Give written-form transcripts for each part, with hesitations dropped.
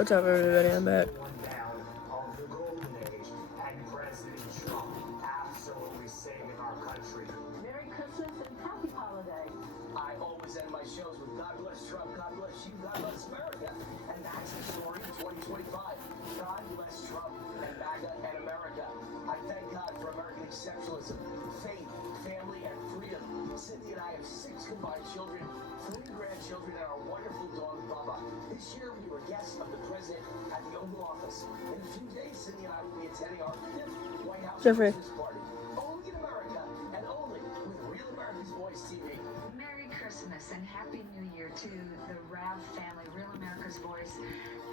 What's up, everybody? I'm back. Of the golden age, and President Trump absolutely saving our country. Merry Christmas and happy holiday. I always end my shows with God bless Trump, God bless you, God bless America. And that's the story of 2025. God bless Trump and MAGA and America. I thank God for American exceptionalism, faith, family, and freedom. Cynthia and I have 6 combined children, 3 grandchildren, and our wonderful dog, Bubba. This year, we were guests of the president at the Oval Office. In a few days, Cynthia and I will be attending our 5th White House Jeffrey. Christmas party. Only in America, and only with Real America's Voice TV. Merry Christmas and Happy New Year to the Rav family, Real America's Voice.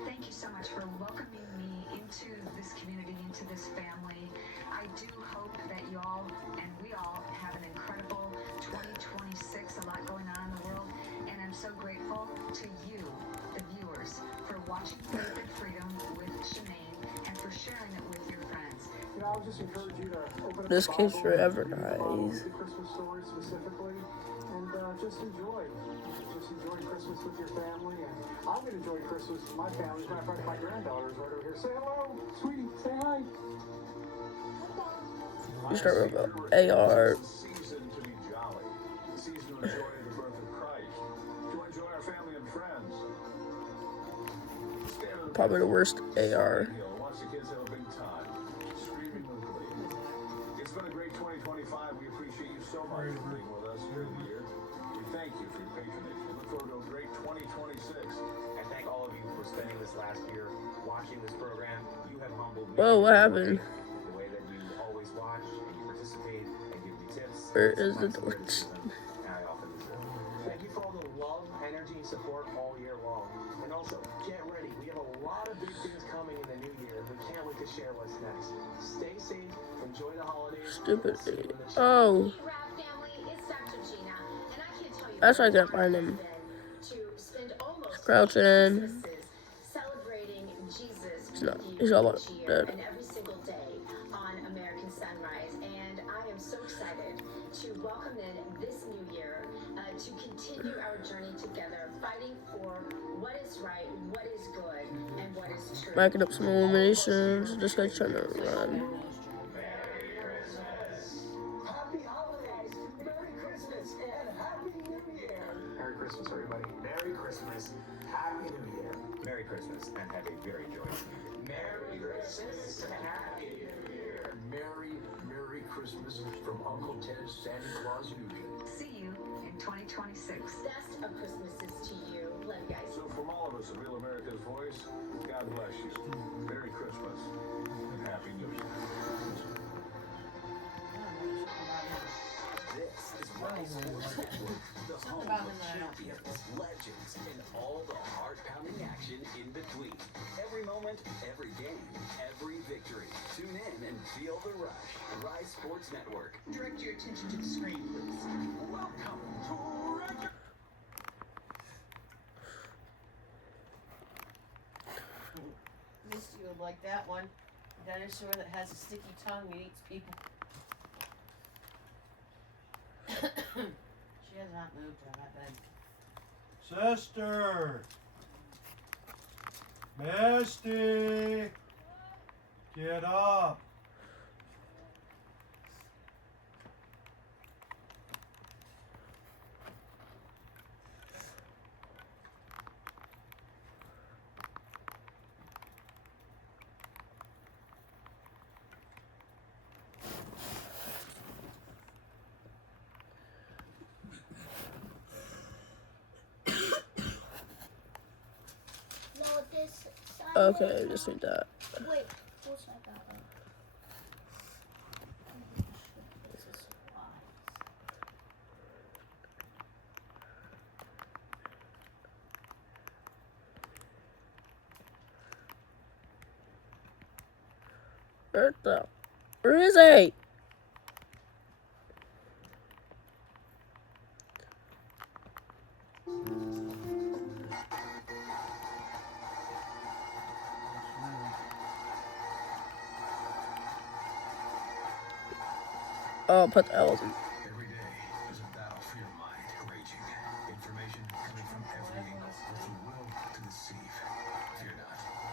Thank you so much for welcoming me into this community, into this family. I do hope that you all and we all have an incredible 2026, a lot going on in the world. And I'm so grateful to you, the viewers, for watching Faith and Freedom with Shemaine and for sharing it with your friends. You know, I'll just encourage you to open up This the kid's Bible, forever, follow guys. the Christmas story specifically, and just enjoy. Just enjoy Christmas with your family, and I'm going to enjoy Christmas with my family. As a matter of fact, my granddaughter is right over here. Say hello, sweetie. Say hi. You start with AR. Season to be jolly. The season to enjoy the birth of Christ. To enjoy our family and friends. Probably the worst AR. Watch the kids have a big time. Screaming with glee. It's been a great 2025. We appreciate you so much for being with us during the year. We thank you for your patronage. We look forward to a great 2026. And thank all of you for spending this last year watching this program. You have humbled me. Whoa, what happened? The way that you always watch and you participate and give me tips. Where is the Sometimes torch? criticism, and I often deserve it. Thank you for all the love, energy, and support all year long. And also, get ready. We have a lot of big things coming in the new year. We can't wait to share what's next. Stay safe. Enjoy the holidays. Stupid See you in idiot. the chat. Oh, Hey, Rap family, it's Dr. Gina, and I can't tell you That's why I how can't find him. it's been to spend almost Crouching. 8 Christmases celebrating Jesus He's not- with you he's all each year dead. and every single day on American Sunrise. And I am so excited to welcome in this new year to continue our journey together, fighting for what is right, what is good, and what is true. racking up some eliminations. This guy's trying to run. Happy holidays, Merry Christmas, and Happy New Year. Merry Christmas, everybody. Merry Christmas, Happy New Year. Merry Christmas, and have a very joyous New Year. Merry Christmas, and Happy New Year. Merry Christmas from Uncle Ted's Santa Claus Nugent. See you in 2026. Best of Christmases to you. Love you guys. So from all of us at Real America's Voice, God bless you. Merry Christmas and Happy New Year. This is Rise Sports Network, the home of champions, legends, and all the heart-pounding action in between. Every moment, every game, every victory. Tune in and feel the rush. Rise Sports Network. Direct your attention to the screen, please. Welcome to Red. Missed you would like that one. Dinosaur that has a sticky tongue and eats people. She has not moved on that bed. Sister! Misty! Get up! No, this side. Okay, just need that. Wait, what's that got? This is wise. Where is he? Oh, put the L's in. Every day, there's a battle for your mind raging. Information coming from every angle with the will to deceive. Fear not.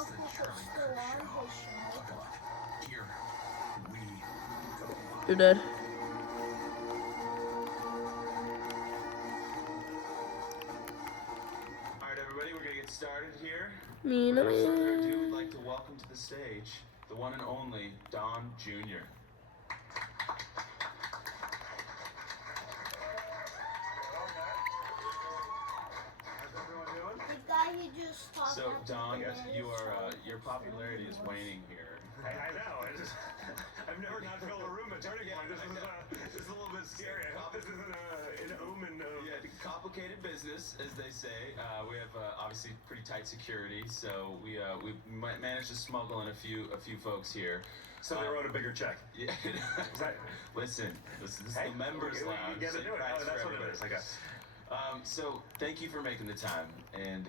know if it's still on his show. Here we go. You're dead. All right, everybody, we're gonna get started here. Me, Without further ado, we'd like to welcome to the stage the one and only Don Jr. The guy who just talked So, at the Don, beginning you of the are show. your popularity is waning here. I know. I've never not filled a room at turning point. This is a little bit scary. I hope this isn't an omen of. Yeah, complicated business, as they say. We have obviously pretty tight security, so we managed to smuggle in a few folks here. So they wrote a bigger check. Yeah. Listen, this is the members lounge. You gotta so do it. that's That's for what it everybody. is. Okay. So thank you for making the time, and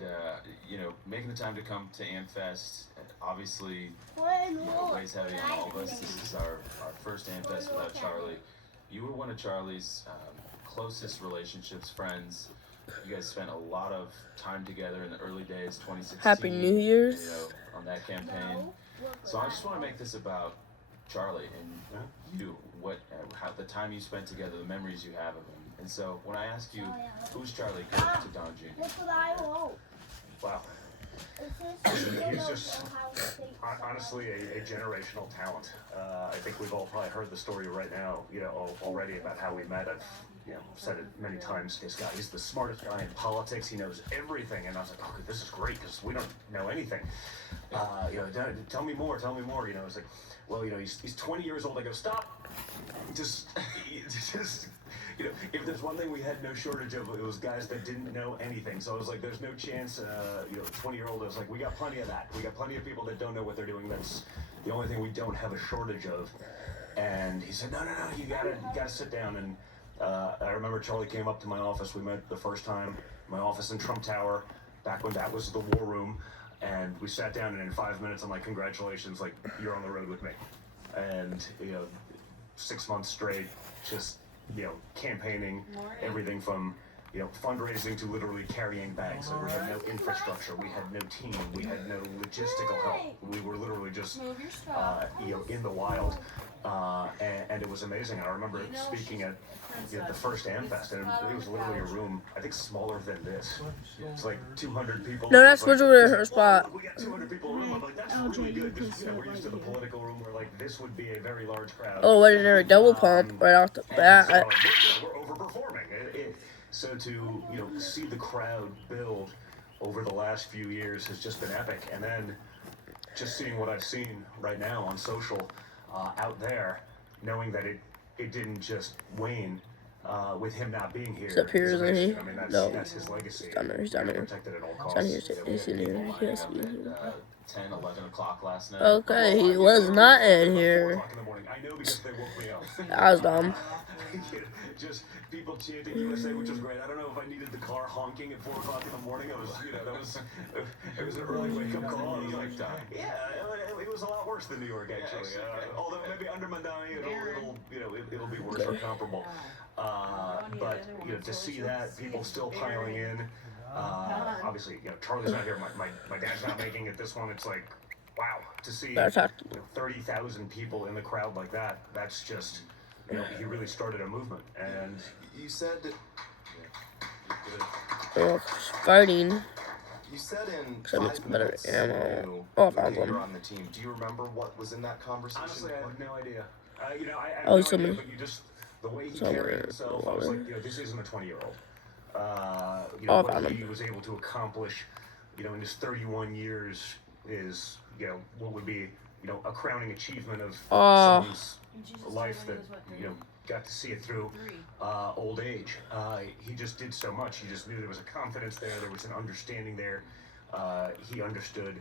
making the time to come to AmFest. Obviously, weighs heavy on all of us. This is our first AmFest without Charlie. You were one of Charlie's closest relationships, friends. You guys spent a lot of time together in the early days, 2016. Happy New Year's. On that campaign. So I just want to make this about Charlie and you. How the time you spent together, the memories you have of him. And so when I ask you, who's Charlie Kirk to Don Jr.? Look what I wrote. Wow. He's just honestly a generational talent. I think we've all probably heard the story right now, already about how we met. I've said it many times. He's the smartest guy in politics. He knows everything, and I was like, oh, this is great because we don't know anything. Tell me more. It's like, well, he's 20 years old. I go, stop. Just. If there's one thing we had no shortage of, it was guys that didn't know anything. So I was like, there's no chance, 20-year-old, I was like, we got plenty of that. We got plenty of people that don't know what they're doing. That's the only thing we don't have a shortage of. And he said, no, you gotta sit down. And I remember Charlie came up to my office. We met the first time, my office in Trump Tower, back when that was the war room. And we sat down, and in 5 minutes, I'm like, congratulations, like, you're on the road with me. And, 6 months straight, just, campaigning, everything from, fundraising to literally carrying bags. So we had no infrastructure, we had no team, we had no logistical help. We were literally just, in the wild. And it was amazing. I remember speaking at the first AmFest, and it was literally a room, I think, smaller than this. It's like 200 people. No, that's literally her spot. We got 200 people in the room. I'm like, that's really good. Because we're used to the political room where, like, this would be a very large crowd. Oh, legendary double pump right off the bat. We're overperforming. So to see the crowd build over the last few years has just been epic. And then just seeing what I've seen right now on social out there, knowing that it didn't just wane with him not being here. He's up here, isn't he? I mean, that's his legacy. He's down here. Protected at all costs. He's in here. He has to be in here. 10, 11 o'clock last night. Okay, he was not in 4 here. o'clock in the morning. I know because they woke me up. That was dumb. Just people chanting USA, which was great. I don't know if I needed the car honking at 4 o'clock in the morning. It was an early wake up call. It was like, yeah, it was a lot worse than New York actually. Although maybe under Madani it'll be worse or comparable. But to see that people still piling in. Obviously, Charlie's not here. My dad's not making it. This one, it's like, wow, to see 30,000 people in the crowd like that. That's just, he really started a movement. And you said Fighting. You said in Except it's 5 better minutes ammo. Oh, I found you're one. on the team. Do you remember what was in that conversation? honestly, I have no idea. I have Oh, no so idea, many. but the way he carried himself, I was like, this isn't a 20-year-old. What he was able to accomplish, in his 31 years is, what would be, a crowning achievement of someone's life that, got to see it through old age. He just did so much. He just knew there was a confidence there. There was an understanding there. He understood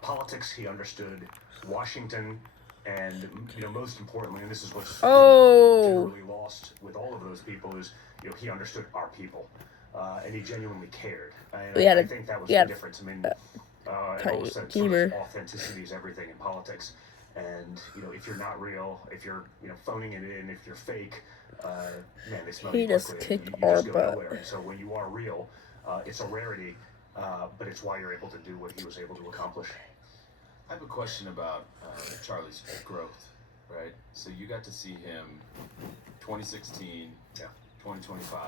politics. He understood Washington. And, most importantly, and this is what's generally lost with all of those people is, he understood our people. And he genuinely cared. And I think that was the difference. I mean, it always said sort of authenticity is everything in politics. And, if you're not real, if you're, phoning it in, if you're fake, man, they smell you quickly. He just kicked you our just go butt. nowhere. And so when you are real, it's a rarity, but it's why you're able to do what he was able to accomplish. I have a question about Charlie's growth, right? So you got to see him 2016, 2025.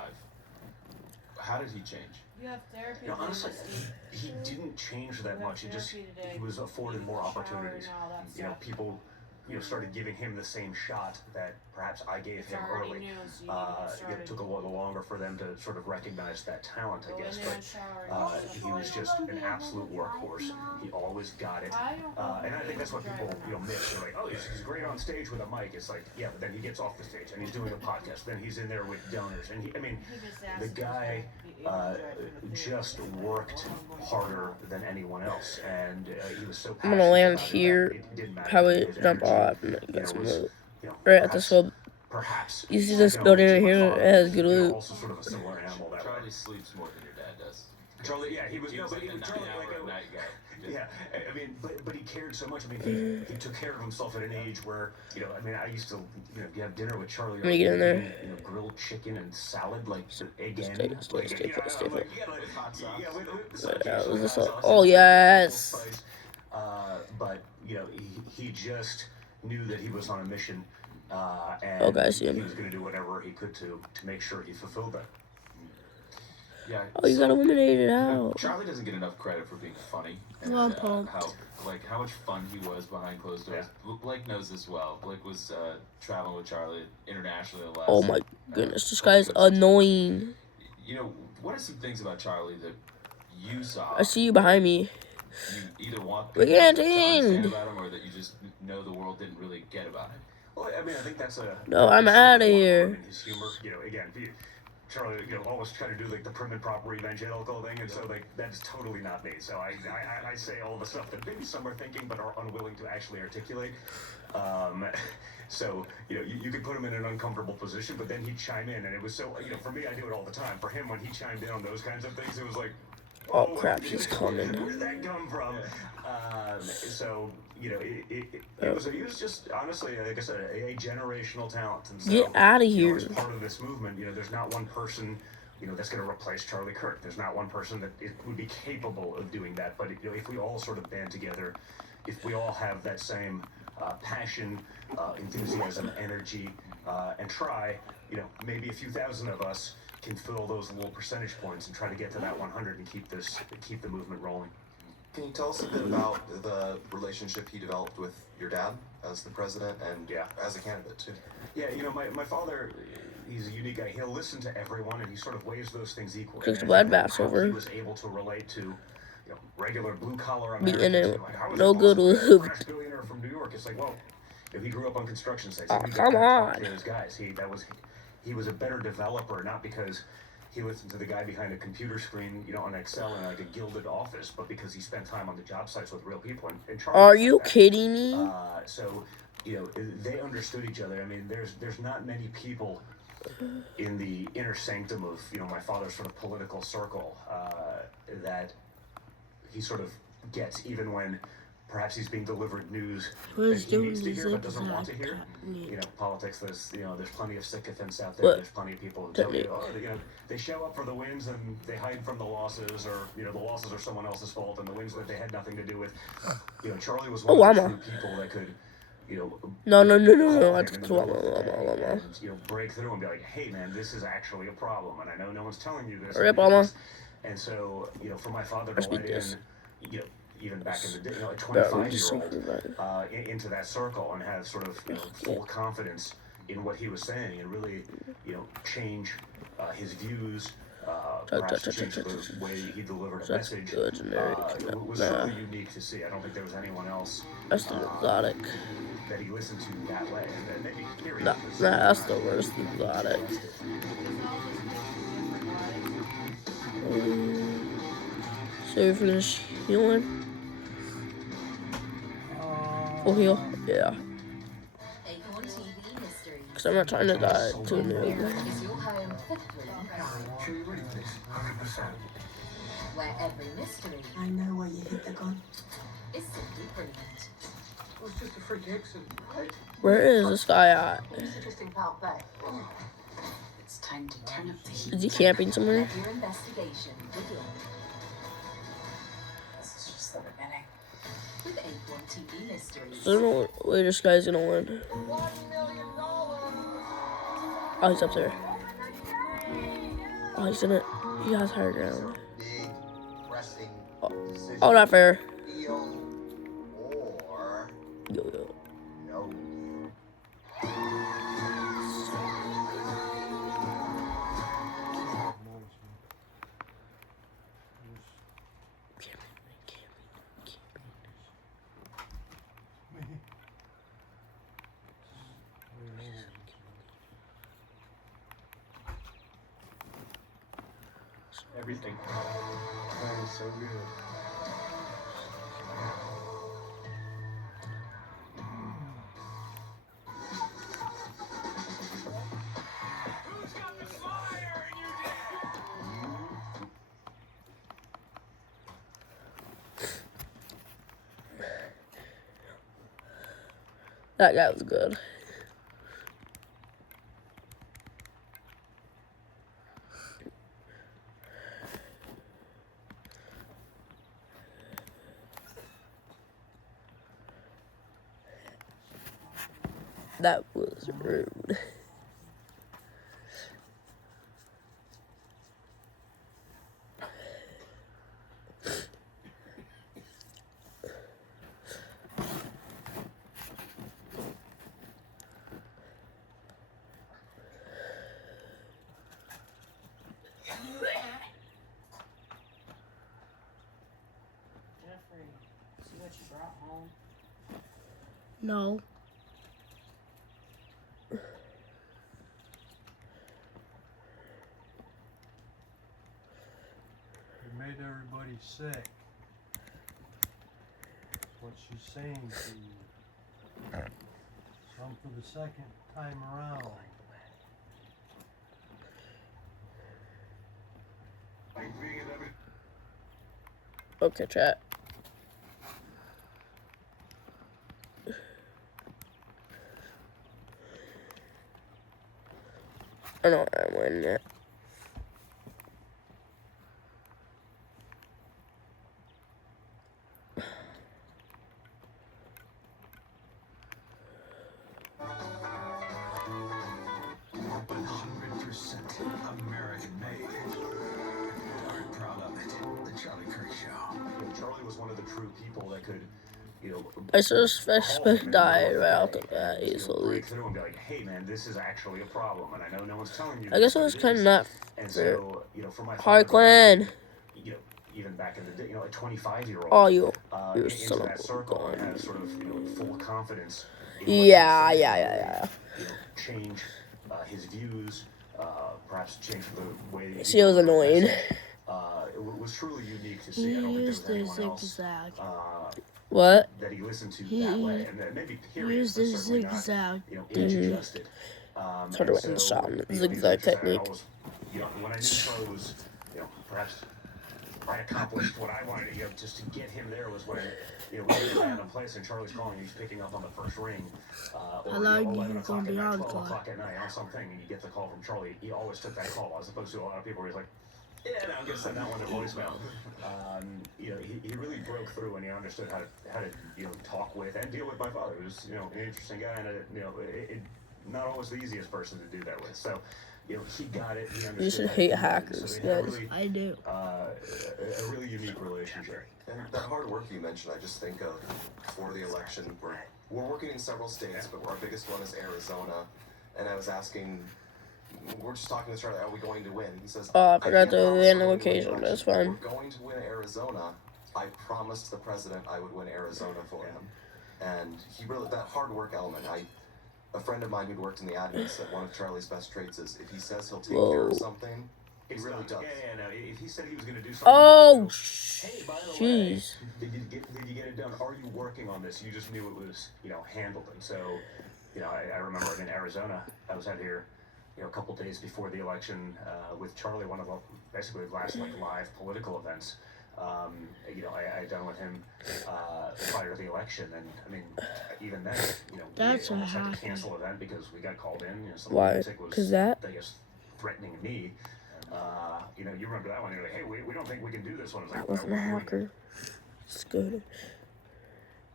How did he change? You have therapy. You know, honestly, Steve. he didn't change that You have much. He just therapy today. he was afforded more Shower opportunities. and all that You know, stuff. people, started giving him the same shot that perhaps I gave It's him already early. new, so you need to get started. It took a little longer for them to sort of recognize that talent, I Go in guess. there and shower and But he was just an absolute workhorse. He always got it. And I think that's what people, miss. They're like, oh, he's great on stage with a mic. It's like, yeah, but then he gets off the stage and he's doing a podcast. Then he's in there with donors. And the guy just worked harder than anyone else. And he was so I'm gonna land here, probably jump off and get some loot. Right at this hub. Perhaps. You see this building right here? It has good loot. Also sort of a similar animal that way. Charlie sleeps more than your dad does. Charlie, yeah, he was He was like a 9-hour night guy. Yeah, I mean, but he cared so much. I mean, he took care of himself at an age where, I used to, have dinner with Charlie. Let me get in there. Grilled chicken and salad, like again. Stay put. Yeah, Was this all? Oh yes. But he just knew that he was on a mission, and Okay, I see him. he was going to do whatever he could to make sure he fulfilled that. Yeah. Oh, you got eliminated out. Charlie doesn't get enough credit for being funny. And, Well pumped. how much fun he was behind closed doors. Blake knows this well. Blake was traveling with Charlie internationally the last. Oh my goodness, this guy's annoying. What are some things about Charlie that you saw? I see you behind me. You either want We people can't to understand end. about him, or that you just know the world didn't really get about him. Well, I mean, I think that's a. No, I'm outta here. His humor, again, Charlie, always try to do like the prim and proper evangelical thing, and so like that's totally not me. So I say all the stuff that maybe some are thinking but are unwilling to actually articulate. So you could put him in an uncomfortable position, but then he'd chime in, and it was so for me, I do it all the time. For him, when he chimed in on those kinds of things, it was like, Oh crap, he's coming. where did that come from? So it was just honestly, like I said, a generational talent. And so, Get out of here. As part of this movement, there's not one person, that's going to replace Charlie Kirk. There's not one person that would be capable of doing that. But if we all sort of band together, if we all have that same passion, enthusiasm, energy, and try, maybe a few thousand of us can fill those little percentage points and try to get to that 100 and keep the movement rolling. Can you tell us a bit about the relationship he developed with your dad as the president and as a candidate too? Yeah, my father, he's a unique guy. He'll listen to everyone and he sort of weighs those things equally. Cooks And blood how baths He over. was able to relate to regular blue collar Beating Americans. it. Like, how is No it good possible that a lube. crash billionaire from New York. It's like, well, he grew up on construction sites. Oh, He come on. Those guys. He was a better developer, not because he listened to the guy behind a computer screen, on Excel in like a gilded office, but because he spent time on the job sites with real people. And Charlie Are was you like that. kidding me? So, they understood each other. I mean, there's not many people in the inner sanctum of, my father's sort of political circle that he sort of gets, even when perhaps he's being delivered news Who's that he doing needs to these hear but doesn't want to zigzag hear. technique? Politics, there's plenty of sycophants out there. What There's plenty of people who tell you, technique? they show up for the wins and they hide from the losses, or, the losses are someone else's fault and the wins that they had nothing to do with. Charlie was one of the few people that could, No. I and, break through and be like, hey man, this is actually a problem, and I know no one's telling you this. Hurry up, Alma. And so, for my father I to speak let in, this. even back in the day, a That 25-year-old into that circle and have sort of full confidence in what he was saying and really, change his views, perhaps change the way he delivered a message. It was really unique to see. I don't think there was anyone else That's the exotic. that he listened to that way. And maybe period. Nah, that's the worst exotic. So you're finished healing? Full heal? Yeah. Acorn TV Mysteries. Because I'm not trying to die too new. Is your home for thrilling crime? Sure you ready for this? 100%. Where every mystery I know why you hit the gun. is simply brilliant. It was just a freak accident, right? Where is this guy at? What's interesting about that? It's time to turn up the heat. Is he camping somewhere? Let your investigation begin. This is just the beginning. with Acorn TV Mysteries. There's no way this guy's gonna win. Oh, he's up there. Oh, he's gonna. He has higher ground. Oh, not fair. Yo. Everything. That is so good. That guy was good. That was rude. Jeffrey, see what you brought home? No. You made everybody sick. That's what she's saying to you. Some for the second time around. Okay, chat. I know I'm winning it. American made. Darn proud of it. The Charlie Kirk Show. Charlie was one of the true people that could, I suspect die right out the bat easily. break through and be like, hey man, this is actually a problem, and I know no one's telling you. I guess it this, was but kind of is. not And fair. so, for my Parkland. Even back in the day, a 25-year-old. Oh, you're into son of that a circle and gun. have sort of, full confidence. Yeah. Change his views, perhaps change the way. She was annoying. It was truly unique to see. I don't think there was anyone else. What? That he listened to that way, and that maybe Use the zigzag. age-adjusted. It's hard to win the shot in the zigzag technique. When I knew Charlie was, perhaps I accomplished what I wanted to, just to get him there was when, we were in a random place and Charlie's calling, he's picking up on the first ring, or 11 o'clock at night, 12 o'clock at night on something, and you get the call from Charlie. He always took that call, as opposed to a lot of people where he's like, yeah, no, I'm gonna send that one to voicemail. He really broke through and he understood how to talk with and deal with my father, who's an interesting guy and not always the easiest person to do that with. So he got it. He understood. You should hate hackers, guys. Really, I do. A really unique relationship. And that hard work you mentioned, I just think of for the election. We're working in several states, but our biggest one is Arizona. And I was asking. We're just talking to Charlie, are we going to win? He says, Oh, I forgot can't the promise end we're going to win location, the but it's election. fine. We're going to win Arizona. I promised the president I would win Arizona for him. And he really, that hard work element, a friend of mine who'd worked in the admin said one of Charlie's best traits is if he says he'll take care of something, he really does. Yeah, no, if he said he was going to do something. Oh, hey, by the jeez. way, did you get it done? Are you working on this? You just knew it was, handled. And so, I remember in Arizona, I was out here, a couple days before the election with Charlie, one of the basically the last live political events. I had done with him prior to the election, and I mean, even then, That's we almost a had to hack. cancel an event because we got called in. Some Why? music was, 'Cause that? I guess, threatening me. You remember that one? You're like, hey, we don't think we can do this one. I was like, That wasn't a well, hacker. It's good. what are we doing? And then maybe hearing it from somebody else, you know, It's good. you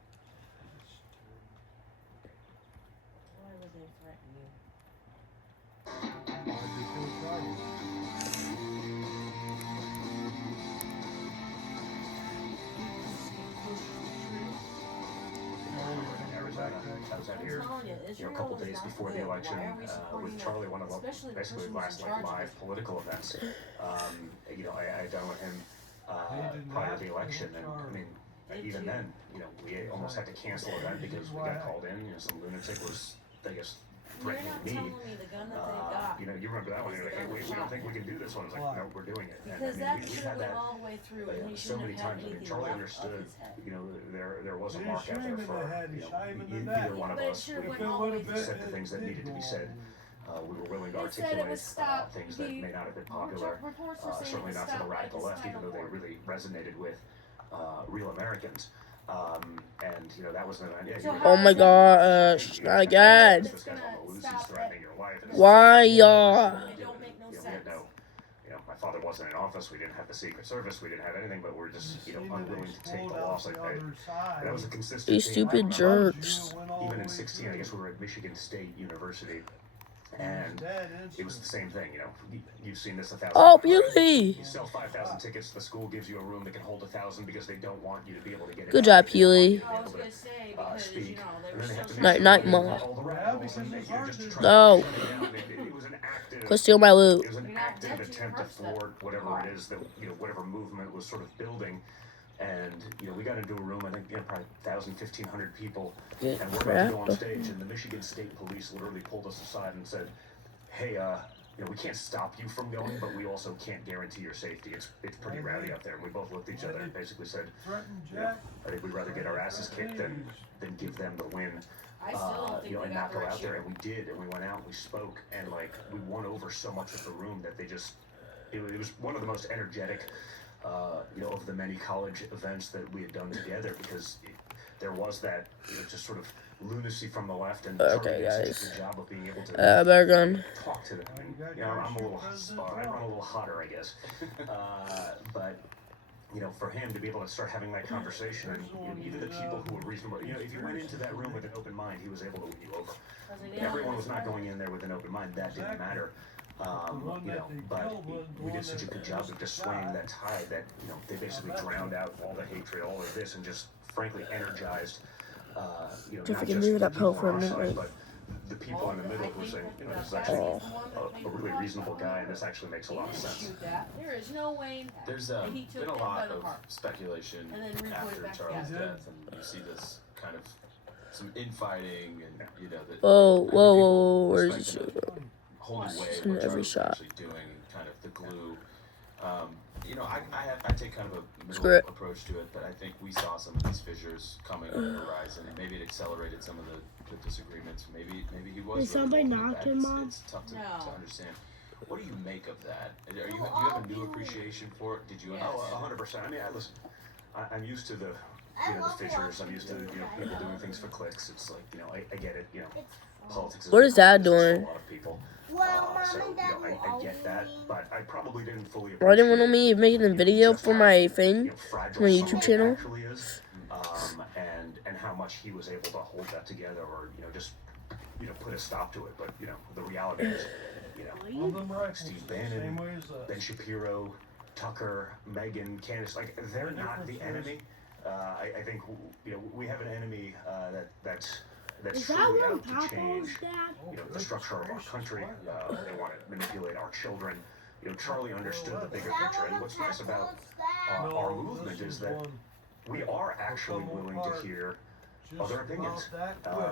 I was out I'm here, telling you, a Israel couple is days not before the good. election Why are we supporting with them? Charlie, one of the Especially the basically person last who's in like charge of live it. political events. I done with him did prior not to the election, and I mean, Did even you? then, we almost had to cancel an event because we got called in. Some lunatic was, I guess, You're threatening not me. telling me the gun that they got. You remember that one? is You're the like, hey, gun we that don't shot think we can do this one. I was like, no, we're doing it. Because And, that we should had have went that all the way through, and he so shouldn't many have had times. I mean, anything Charlie left understood. of his head. There was a He mark didn't out shoot there him in for the head, he shot him in the either back. one of But it us. should have We went If it all the way would've through. been- said the things that needed to be said. We were willing to They said it articulate was stopped. things that may not have been popular, Reports were saying certainly it was not to the stopped by radical the left, even spinal though they cord. really resonated with real Americans. And that was the idea. So Oh my gosh, not again. This guy's on the loose, he's threatening your life. And Why y'all? It don't make no we sense. had no, my father wasn't in office. We didn't have the Secret Service. We didn't have anything, but we're just, unwilling to take the loss. Like that was a consistent. These theme. stupid jerks. Even in 16, I guess we were at Michigan State University, and it was the same thing. You've seen this 1,000 Oh, times, right? Pewley. You sell 5,000 tickets. The school gives you a room that can hold 1,000 because they don't want you to be able to get. Good job, Pewley. I was gonna say because Speak. they And were then they have still to Night, make night, sure Ma. that all the radicals and just to try to No. shut it down. It was an active. Quit stealing my loot. It was an active attempt to thwart whatever it is that whatever movement was sort of building. And we got into a room, I think probably 1,000, 1,500 people, Get and we're about to go on crap. stage, and the Michigan State Police literally pulled us aside and said, "Hey, we can't stop you from going, but we also can't guarantee your safety. It's pretty rowdy out there." And we both looked at each other and basically said, "I think we'd rather get our asses kicked than give them the win." I still don't think And they not got go out the there, right and we did, and we went out, and we spoke, and we won over so much of the room that they just, it was one of the most energetic, of the many college events that we had done together, because there was that, just sort of lunacy from the left, and Okay, Charlie did such a guys. good job of being able to Better gun. talk to them. And, I'm a little, I run a little hotter, I guess, but. For him to be able to start having that conversation, and even the people who were reasonable, if you went into that room with an open mind, he was able to win you over. Everyone was not going in there with an open mind. That didn't matter. But we did such a good job of just swaying that tide that they basically drowned out all the hatred, all of this, and just frankly energized. If Not we can just leave the it up people for a on our minute, side, right? but the people in the middle who are saying, this is actually a really reasonable guy, and this actually makes a lot of sense. shoot that. There is no way in heck There's that he took been a that lot gun of apart. speculation And then re-put after it back Charlie's together. death, and you see this kind of some infighting, and that. Whoa, I think whoa, people whoa, where's the expect shooter? a whole new way It's of in what every Charlie's shot. actually doing, and kind of the glue. I take kind of a middle Screw it. approach to it, but I think we saw some of these fissures coming on the horizon, and maybe it accelerated some of the disagreements. Maybe he was. Did somebody really holding it knock back. him, Mom? It's tough to No. understand. What do you make of that? Do you have a new appreciation for it? Did you? Oh, 100%. I mean, listen, I'm used to the fissures. I'm used to people doing things for clicks. It's like I get it. Politics. What is Dad for doing? A lot of people. Well, So Mom and Dad will I get that, but I probably didn't fully. Why didn't want me making a video just for how, my thing? fragile For my someone YouTube channel? actually is, and how much he was able to hold that together, or just put a stop to it. But the reality is, Steve Bannon, Ben Shapiro, Tucker, Megan, Candace, they're not the enemy. I think we have an enemy that's Is that truly one out to Papa's change dad? the structure of our country. They want to manipulate our children. Charlie understood the bigger picture, and what's nice about our movement is that we are actually willing to hear other opinions.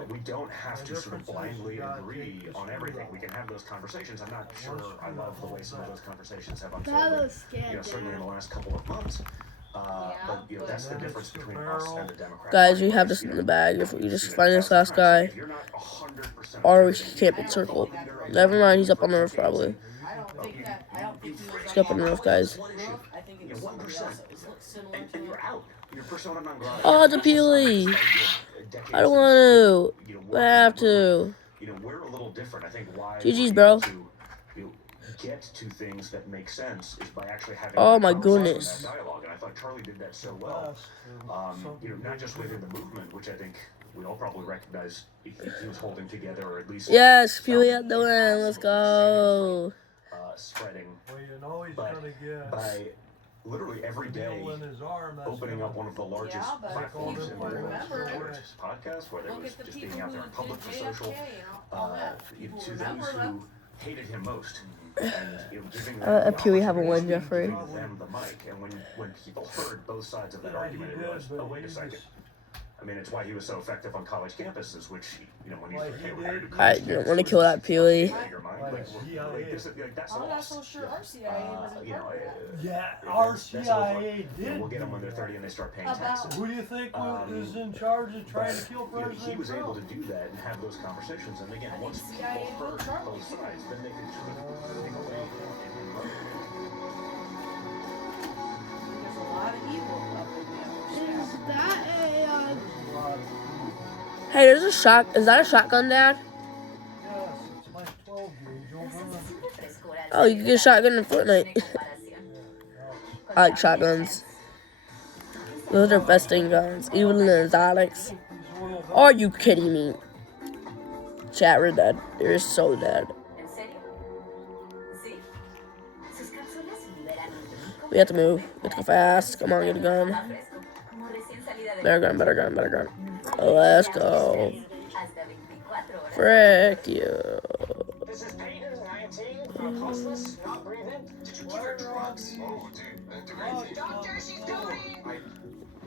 We don't have to sort of blindly agree on everything. We can have those conversations. I'm not sure I love the way some of those conversations have unfolded, certainly in the last couple of months. But that's the difference between us and the Democrats. Guys, we have this in the bag. If we just find this last guy, or we can't be circled. Never mind, he's up on the roof probably. I don't think that. I don't think he was. He's up on the roof, guys. I think it was somebody else. It was similar to And you're out. Your persona non grata. Oh, it's a Peely. I don't want to. I have to. We're a little different. I think why GG's, we're bro. able to, get to things that make sense is by actually having Oh that my conversation, goodness. that dialogue. And I thought Charlie did that so well. Not just within the movement, which I think we all probably recognize he was holding together, or at least Yes, Peely at the win. Let's go. spreading. Well, he's But gonna get. by literally every day Nail in his arm, that's opening up one of the largest Yeah, but platforms in the people world, remember. the largest podcast, whether it Look was at the just people being out there who in public did for social, JFK and all that. to People those remember who them. hated him most. And giving them Let the Pee-wee have a win, opportunity, Jeffrey. giving them the mic. And when people heard both sides of that argument, it realized, oh, wait a second. I mean, it's why he was so effective on college campuses, which, you know, when he's like, hey, we're gonna do I college don't want to kill that Pee-wee. that's I'm not so sure our CIA was you know, Yeah, that's our over. CIA You know, did. we'll get them when they're 30 and they start paying About- taxes. Who do you think is in charge of trying to kill You know, President he was able to Trump? do that and have those conversations. And again, I think once CIA people built heard Charlie. both sides, then they could sort of take away and look. There's a lot of evil up in there. Is that a, Hey, there's a shot. Is that a shotgun, Dad? Yes, it's my 12 gauge over. Oh, you can get a shotgun in Fortnite. I like shotguns. Those are besting guns, even in the exotics. Are you kidding me? Chat, we're dead. You're so dead. We have to move. We have to go fast. Come on, get a gun. Better gun, better gun, better gun. Let's go. Frick you. This is Peter, 19, hopeless, not breathing. Did you give her drugs? Oh, dude, doctor, she's dying. I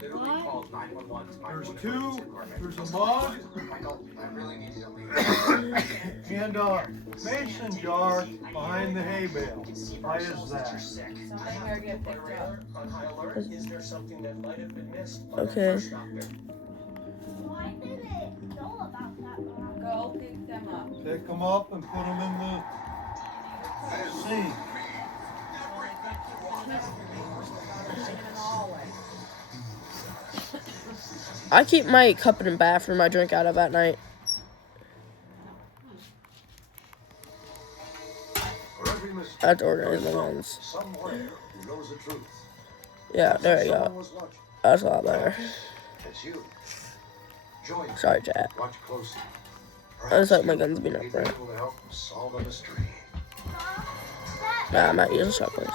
literally called 911 to my There's wounded two. emergency department. There's a mug Michael, I really need you to leave. and a mason jar behind the hay bale. Why is that? Something gotta get picked up. On high alert, is there something that might have been missed by Okay. the first doctor? why did it know about that? Go pick them up. Pick them up and put them in the sink. I keep my cup in the bathroom I drink out of at night. I have to organize my guns. Somewhere who knows the truth. Yeah, there we Someone go. was watching. That's a lot better. It's you. Join me. Sorry, chat. Watch closely. I just like my guns being May be upright. able to help solve a mystery. Nah, I'm not using shotguns.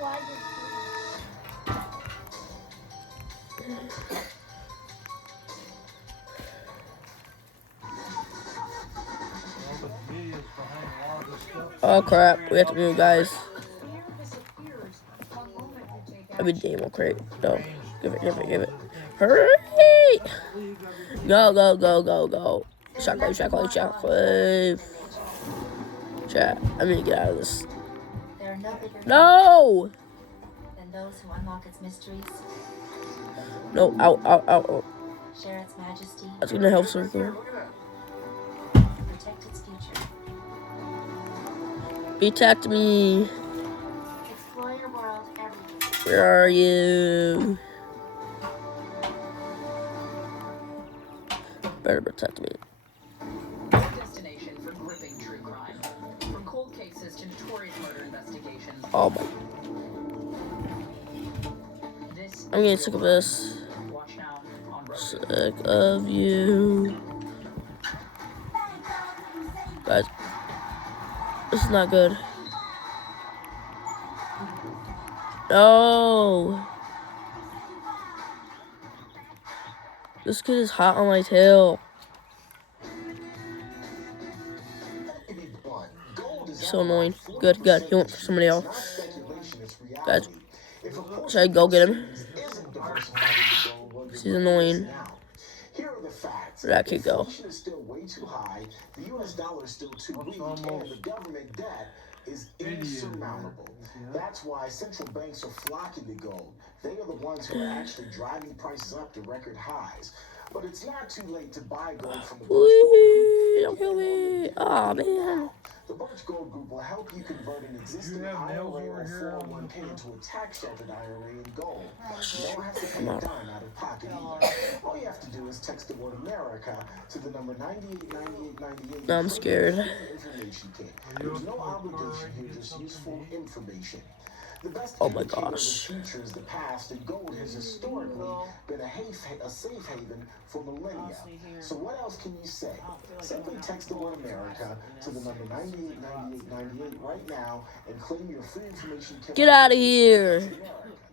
Well, the media's behind a lot of this stuff. Oh crap, we have to move, guys. I mean, Damo crate. No, give it, give it, give it. Hurry! Go, go, go, go, go. Shockwave, shockwave, shockwave. Chat, I'm gonna get out of this. There are no bigger No! than those who unlock its mysteries, No, out, out, out, out. share its majesty, That's gonna help circle. protect its future. Protect me. Explore your world everywhere. Where are you? Better protect me. Destination for gripping true crime. From cold cases to notorious murder investigations. Oh my. This I'm getting sick of this. watch now on Roku. Sick of you. Guys, this is not good. No. This kid is hot on my tail. So annoying. Good, good. He went for somebody else. Guys, should I go get him? He's annoying. Here are the facts. Where'd that kid go? Inflation is still way too high, the US dollar is still too weak, and the government debt is insurmountable. That's why central banks are flocking to gold. They are the ones who are actually driving prices up to record highs. But it's not too late to buy gold from the Birch Whee! Don't Gold kill me. Aw, man. The Birch Gold Group will help you convert an existing have IRA nails or over here on 401k into a tax-sheltered IRA in gold. You don't have to pay Come a on. dime out of pocket either. All you have to do is text the word America to the number 989898. No, I'm scared. Information kit. There's no obligation here, just useful information. The best Oh my indicator of the gosh. future is the past, and gold has historically been a safe haven for millennia. So what else can you say? Simply text the word America to the number 989898 right now and claim your free information kit. Get out of here.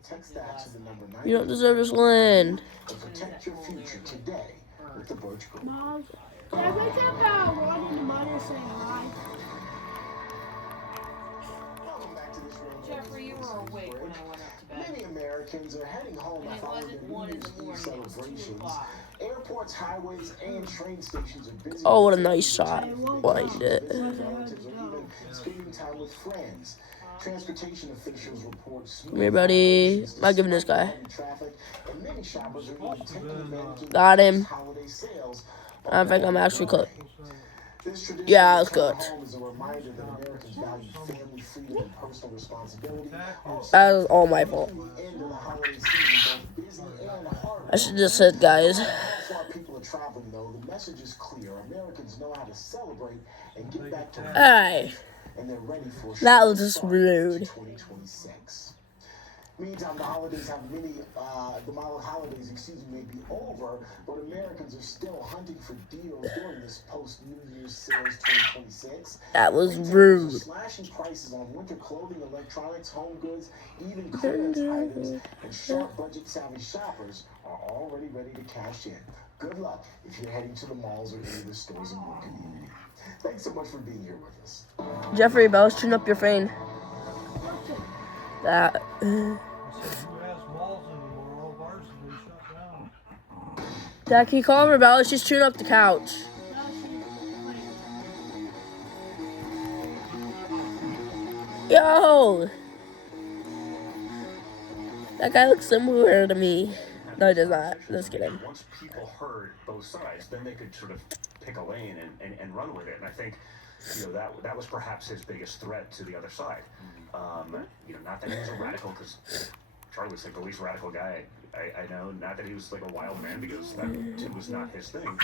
Text that to the number You don't deserve this land. and protect your future today with the Birch Group. Mom, can I wake up Ron and the mother saying hi? Welcome back to this room. Jeffrey, you were awake when I went up to bed. Many Americans are heading home And it following wasn't the 1 New in the Year's Eve morning, it was 2 celebrations. o'clock. Airports, highways, and train stations are busy. Oh, what with a nice shot. Blind it. relatives or even spending time with friends. Transportation officials report Come here, buddy. I'm not giving this guy. traffic, and many shoppers are even taking advantage of Got him. holiday sales. I think I'm actually cooked. This tradition Yeah, of it's good. coming home is a reminder that Americans value family, freedom, and personal responsibility. That was all my fault. End of the holiday season, both busy and hard. I should just said, guys. How far people are traveling, though, the message is clear. Americans know how to celebrate and get back to work, Alright. and they're ready for a That was just start rude. to 2026. Meantime, the holidays, may be over, but Americans are still hunting for deals during this post-New Year's sales 2026. That was Retailers are rude. slashing prices on winter clothing, electronics, home goods, even clearance items, and sharp budget-savvy shoppers are already ready to cash in. Good luck if you're heading to the malls or any of the stores in your community. Thanks so much for being here with us. Jeffrey Bells, tune up your phone. That. I said, who has malls anymore? All bars have been shut down. Dad, can you call her Bells? Just tune up the couch. Yo! That guy looks similar to me. No, he does not. Just kidding. Once people heard both sides, then they could sort of pick a lane and run with it. And I think, that was perhaps his biggest threat to the other side. Not that he was a radical, because Charlie was like the least radical guy I know. Not that he was like a wild man, because that too was not his thing.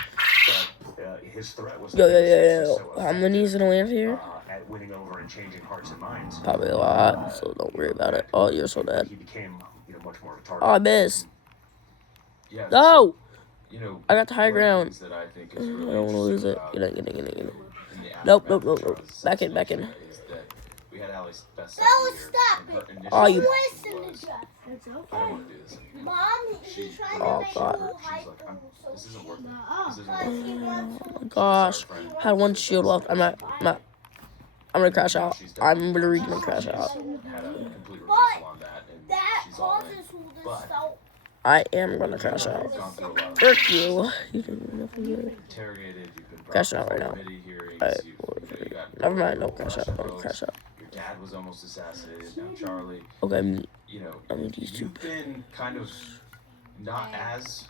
But his threat was Yo. How many is gonna land here? at winning over and changing hearts and minds. Probably a lot, so don't worry about it. Oh, you're so dead. He became, much more of a target. Oh, I missed. Yeah. No! So, I got the high one of the ground. things that I think I is don't really want to lose it. interesting Get in. in the Nope. aftermath of Charles' Back in. assassination is that we had Ali's best No, second year, stop and her it. initial Oh, you- Listen was, to Jeff. It's I don't okay. want to do this anymore. Mom, She- he's trying Oh, to make God. you She's hype. like, this isn't worth it. No, This isn't because worth he it. wants Oh to. my gosh. Had one shield left. I'm gonna crash out. I'm literally gonna crash out. Had a complete But reversal on that, and that she's all in. causes all this But- stuff. I am gonna crash out. You've gone through a lot. Frick you. You didn't do nothing good. Interrogated, you've been brought Crashing out before right now. committee hearings, Alright, you got never mind. Don't crash out. Don't crash out. Your dad was almost assassinated. Now Charlie, Okay, I need these two. you've been kind of not as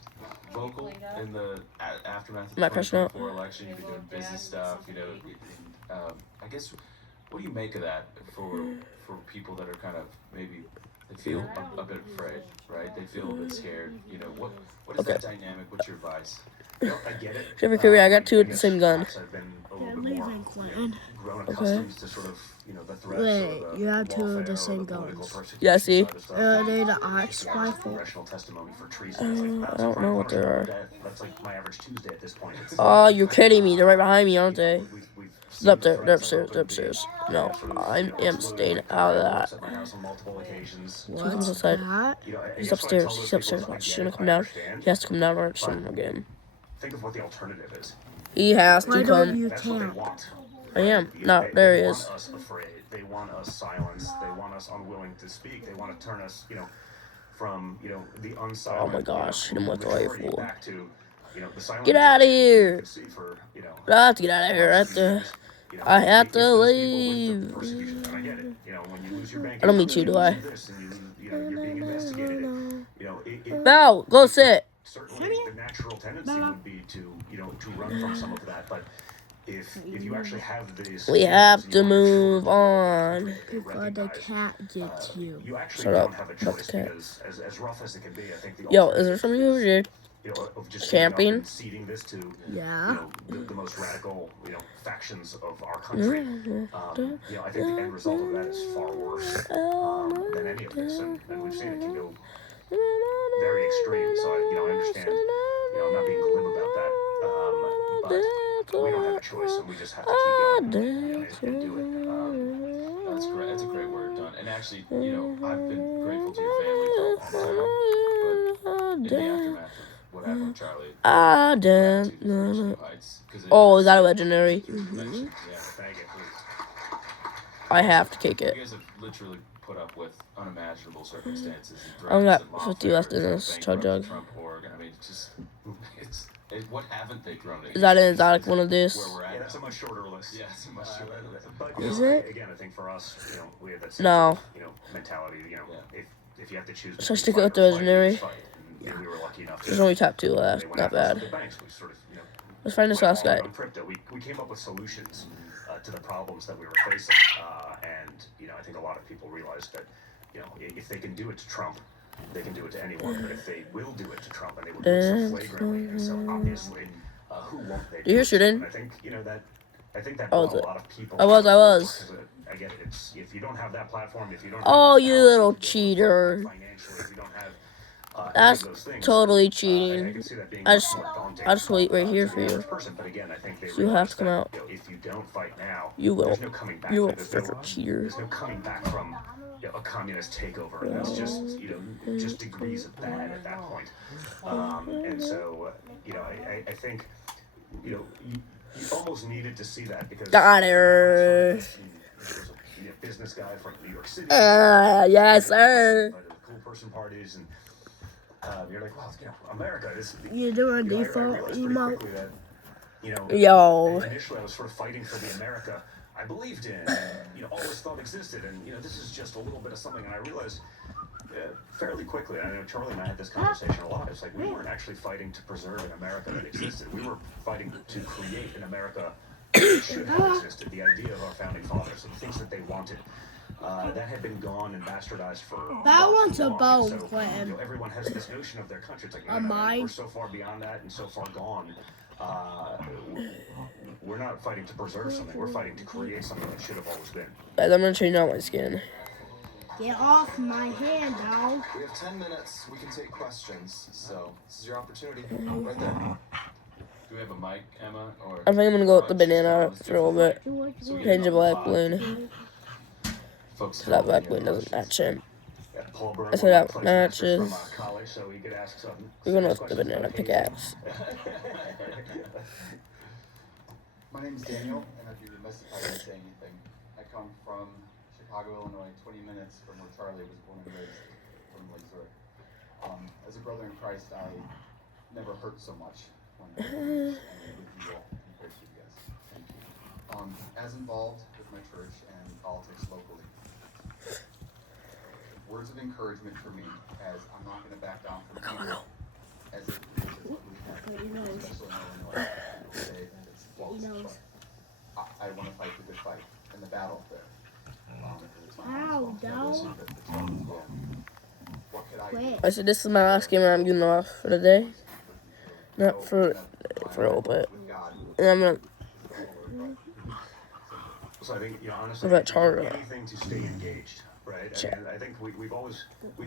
vocal in the aftermath of the Am I crashing out? 2024 election. You've been doing business stuff. I guess, what do you make of that for people that are kind of maybe they feel a bit afraid, right? They feel a bit scared. What is Okay. that dynamic? What's your advice? I get it. Jeffrey Curry, I got two with the same gun. I've been a little bit more, grown Okay. accustomed to sort of, the threats Wait, or the you have two of the lawfare or same political guns. persecution Yeah, I see. side of stuff. They're the ox rifle. Congressional testimony for treason. It's like, I that's don't a know what crime they are. punishment. That's like my average Tuesday at this point. It's, Oh, you're kidding me. They're right behind me, aren't they? we've It's seen up the there. They're threats that upstairs. They're open upstairs. the, No, sort of, I am exploded staying like out of fireworks that. at my house on multiple occasions. He comes inside. I He's guess what I upstairs. tell those He's people upstairs. is I Watch. He's get gonna it, come I down. understand, He has to come down or but some game. think of what the alternative is. He has to Why don't come. you That's what they camp? want. I am. You No, know, there he they is. want us afraid. They want us silenced. They want us unwilling to speak. They want to turn us, from, the unsilent. Oh my gosh, hit him with the majority rifle. back to, the silent Get out of majority here. you can see for, I have to get out of here. I have to those leave. people with the persecution. And I get it. When you lose your bank I don't account, meet you, and do I? lose this, and you're being investigated. It Val, go sit. certainly the natural tendency would be to to run from some of that, but if you actually have this, We have to move on. Before the cat gets you. you actually Shut don't up. have a Not the choice cat. because as rough as it can be, I think the Yo, is there somebody over here? of just Camping? and ceding this to Yeah. the most radical factions of our country. I think the end result of that is far worse than any of this, and we've seen it can go very extreme. So I understand. I'm not being glib about that, but we don't have a choice, and we just have to keep going and do it. That's great. That's a great word, Don. And actually, I've been grateful to your family for a long time, but in the aftermath of what happened with Charlie, Oh, is that a legendary? Yeah, I have to kick it. you guys have literally put up with unimaginable circumstances. And I've threats got and 50 lawfare left in and this chug jug. Trump org. I mean, what haven't they thrown at Is that an exotic one of this? where we're at? Yeah, that's a much shorter list. Yeah, it's a much shorter list. But Is it? again, I think for us, we have that No. sense of, mentality. If you have to choose, Should I stick it with the legendary? And we were lucky enough There's only top 2 left. they went Not after us bad. with the banks. We sort of, Let's find this went last all guy. in on crypto. We came up with solutions to the problems that we were facing, and I think a lot of people realized that if they can do it to Trump, they can do it to anyone. But if they will do it to Trump, and they will do it so flagrantly and so obviously, who won't they? Do you hear shooting? And I think I think that Oh, brought a lot of people. I was. I get it. It's if you don't have that platform, if you don't. Oh, have you the little balance, cheater. financially, if you don't have That's any of those things, totally I cheating. can see that being I just, more daunting, I just wait right here to for the you. average person. But again, I think they So you have realize to come that, out. if you don't fight now, You will. there's no coming back. You will, There's no- freaking cheater. There's no coming back from a communist takeover. That's just just degrees of bad at that point. And so I think you almost needed to see that because Got her. there was a business guy from New York City. Yes, sir. The cool person parties and you're like, well, America is. You're doing I default realized pretty emote. quickly that, Yo. initially I was sort of fighting for the America I believed in, always thought existed, and this is just a little bit of something. And I realized fairly quickly, I know Charlie and I had this conversation a lot. It's like we weren't actually fighting to preserve an America that existed. We were fighting to create an America that should have existed. The idea of our founding fathers, the things that they wanted. That had been gone and bastardized for That far one's too a long. bone, So, Quentin. everyone has this notion of their country. It's like, Mine. we're so far beyond that and so far gone. We're not fighting to preserve something. We're fighting to create something that should have always been. Guys, I'm gonna change out my skin. Get off my hand, dog. We have 10 minutes. We can take questions. So this is your opportunity. Right there. Do we have a mic, Emma? Or I think I'm gonna go with the banana for a little bit. Change the black balloon. folks? So that black balloon doesn't match him. Paul I said that matches. from college, so he could ask some. We're going with the banana pickaxe. My name is Daniel, and I'd be remiss if I didn't say anything. I come from Chicago, Illinois, 20 minutes from where Charlie was born and raised, from Missouri. As a brother in Christ, I never hurt so much when I was with you all compared to you guys. Thank you. As involved with my church and politics locally, words of encouragement for me, as I'm not going to back down from evil, as it is what we have, especially in Illinois. People say that it's false, but I want to fight the good fight and the battle there. Ow, dog. What could I do? I said this is my last game and I'm getting off for the day. Not for a little bit. And I'm gonna. So I think, honestly, What about Tara? anything to stay engaged, right? And I think we've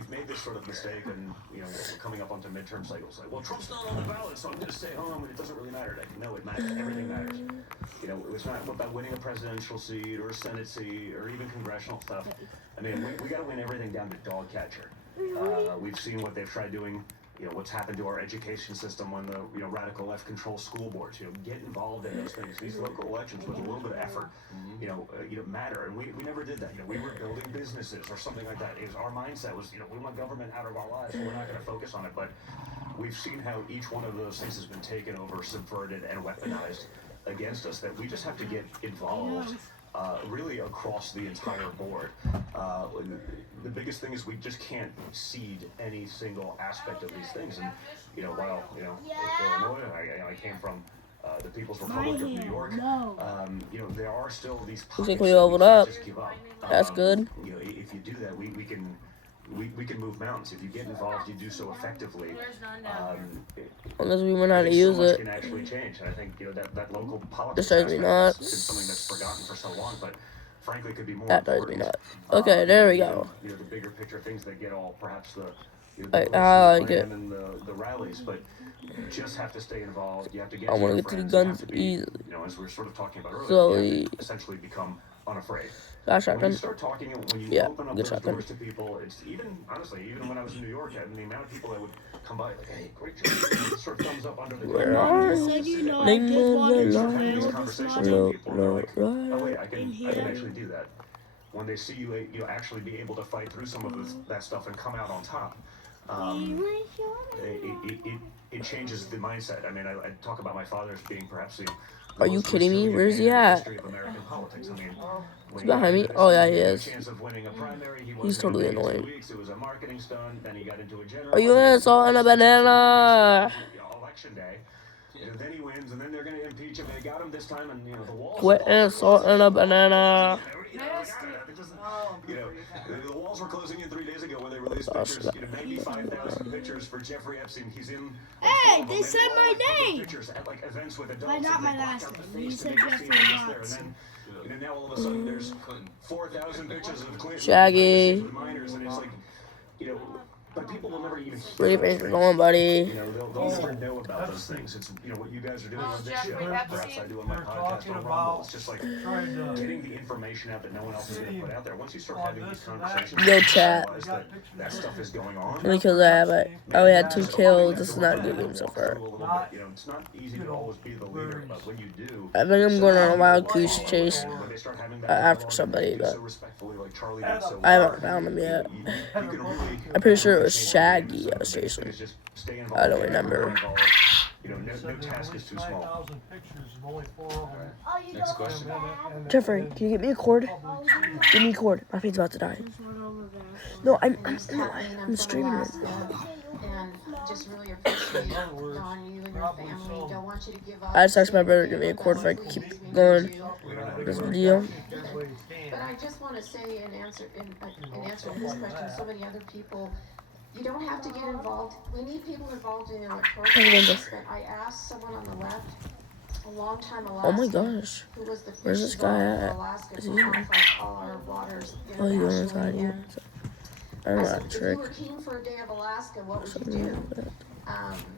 made this sort of mistake, and we're coming up onto midterm cycles. Like, well, Trump's not on the ballot, so I'm going to stay home, and it doesn't really matter. Like, no, it matters. Everything matters. It's not about winning a presidential seat or a Senate seat or even congressional stuff. I mean, we got to win everything down to dog catcher. We've seen what they've tried doing. What's happened to our education system when the radical left controls school boards. Get involved in those things. These local elections with a little bit of effort, matter. And we never did that. We were building businesses or something like that. Our mindset was, we want government out of our lives, so we're not going to focus on it. But we've seen how each one of those things has been taken over, subverted, and weaponized against us. That we just have to get involved. Really across the entire board. The biggest thing is we just can't cede any single aspect of these things. And while Illinois, I came from the People's Republic of New York. There are still these pockets think we that leveled can't up. just give up. That's good. If you do that, we can we can move mountains. If you get involved, you do so effectively. Unless we learn how to so use much it. can actually change. And I think that local This politics drives me aspect has nuts. been something that's forgotten for so long, but frankly could be more That drives me important. nuts. Okay, there we go. The bigger picture things that get all perhaps the I like it. and the rallies, but you just have to stay involved. You have to get. I want to get to the guns easily. As we were sort of talking about earlier, Slowly. you have to essentially become unafraid. Got a When shotgun? you start talking, when you Yeah, open up good those shotgun. doors to people, it's even honestly, even when I was in New York, I mean, the amount of people that would come by, like, hey, great job, sort of thumbs up under the Where are you? Said you know I Name just of wanted the to start having nail these this conversations water. with people, and they're like, oh wait, I can here. actually do that. When they see you, actually be able to fight through some of that stuff and come out on top. It changes the mindset. I mean, I talk about my father as being perhaps the Are you most kidding me? resilient Where's man he in the at? history of American politics. I mean, He's behind me? Oh, yeah, he is. He's totally annoying. It was a marketing stunt. Then he got into a general. Are you insulting a banana? Election day. Then he wins, and then they're going to impeach him. They got him this time, and the walls. Quit insulting a banana. The walls were closing in 3 days ago when they released pictures. 95,000 pictures for Jeffrey Epstein. He's in. Hey, they said my name. Pictures at like events with But adults. not and my they black last out the name. You face to said make it seem Jeffrey like it's there. Watson. And then now all of a sudden there's 4,000 pictures of Clinton. Shaggy. With minors, and it's like, but people will never even. Pretty face for going, buddy. They'll never know about those things. It's what you guys are doing on this show. Perhaps I do on my podcast on Rumble. It's just like getting the information out that no one else is going to put out there. Once you start having these conversations, Yo, you chat. realize that stuff is going on. How many kills I have? I only had 2 kills. This is not a good game so far. It's not easy to always be the leader, but when you do, I think I'm going on a wild goose chase after somebody, but I haven't found him yet. I'm pretty sure it was Shaggy I was chasing. I don't remember. No task is too small. Next question. Jeffrey, can you get me a cord? Give me a cord. My phone's about to die. No, I'm streaming it. And just really appreciate Don, you and your family. Don't want you to give up. I just asked my brother to give me a cord if I can keep going this video. But I just want to say in answer to this question, so many other people, you don't have to get involved. We need people involved in the electoral process. But I asked someone on the left, a long time Alaska, Oh my gosh. who was the Where's this guy at? Alaska, Is he who here? qualified all our waters Oh, he's on his internationally, side here. and I don't know I that said, if trick. you were keen for a day of Alaska, what would you do?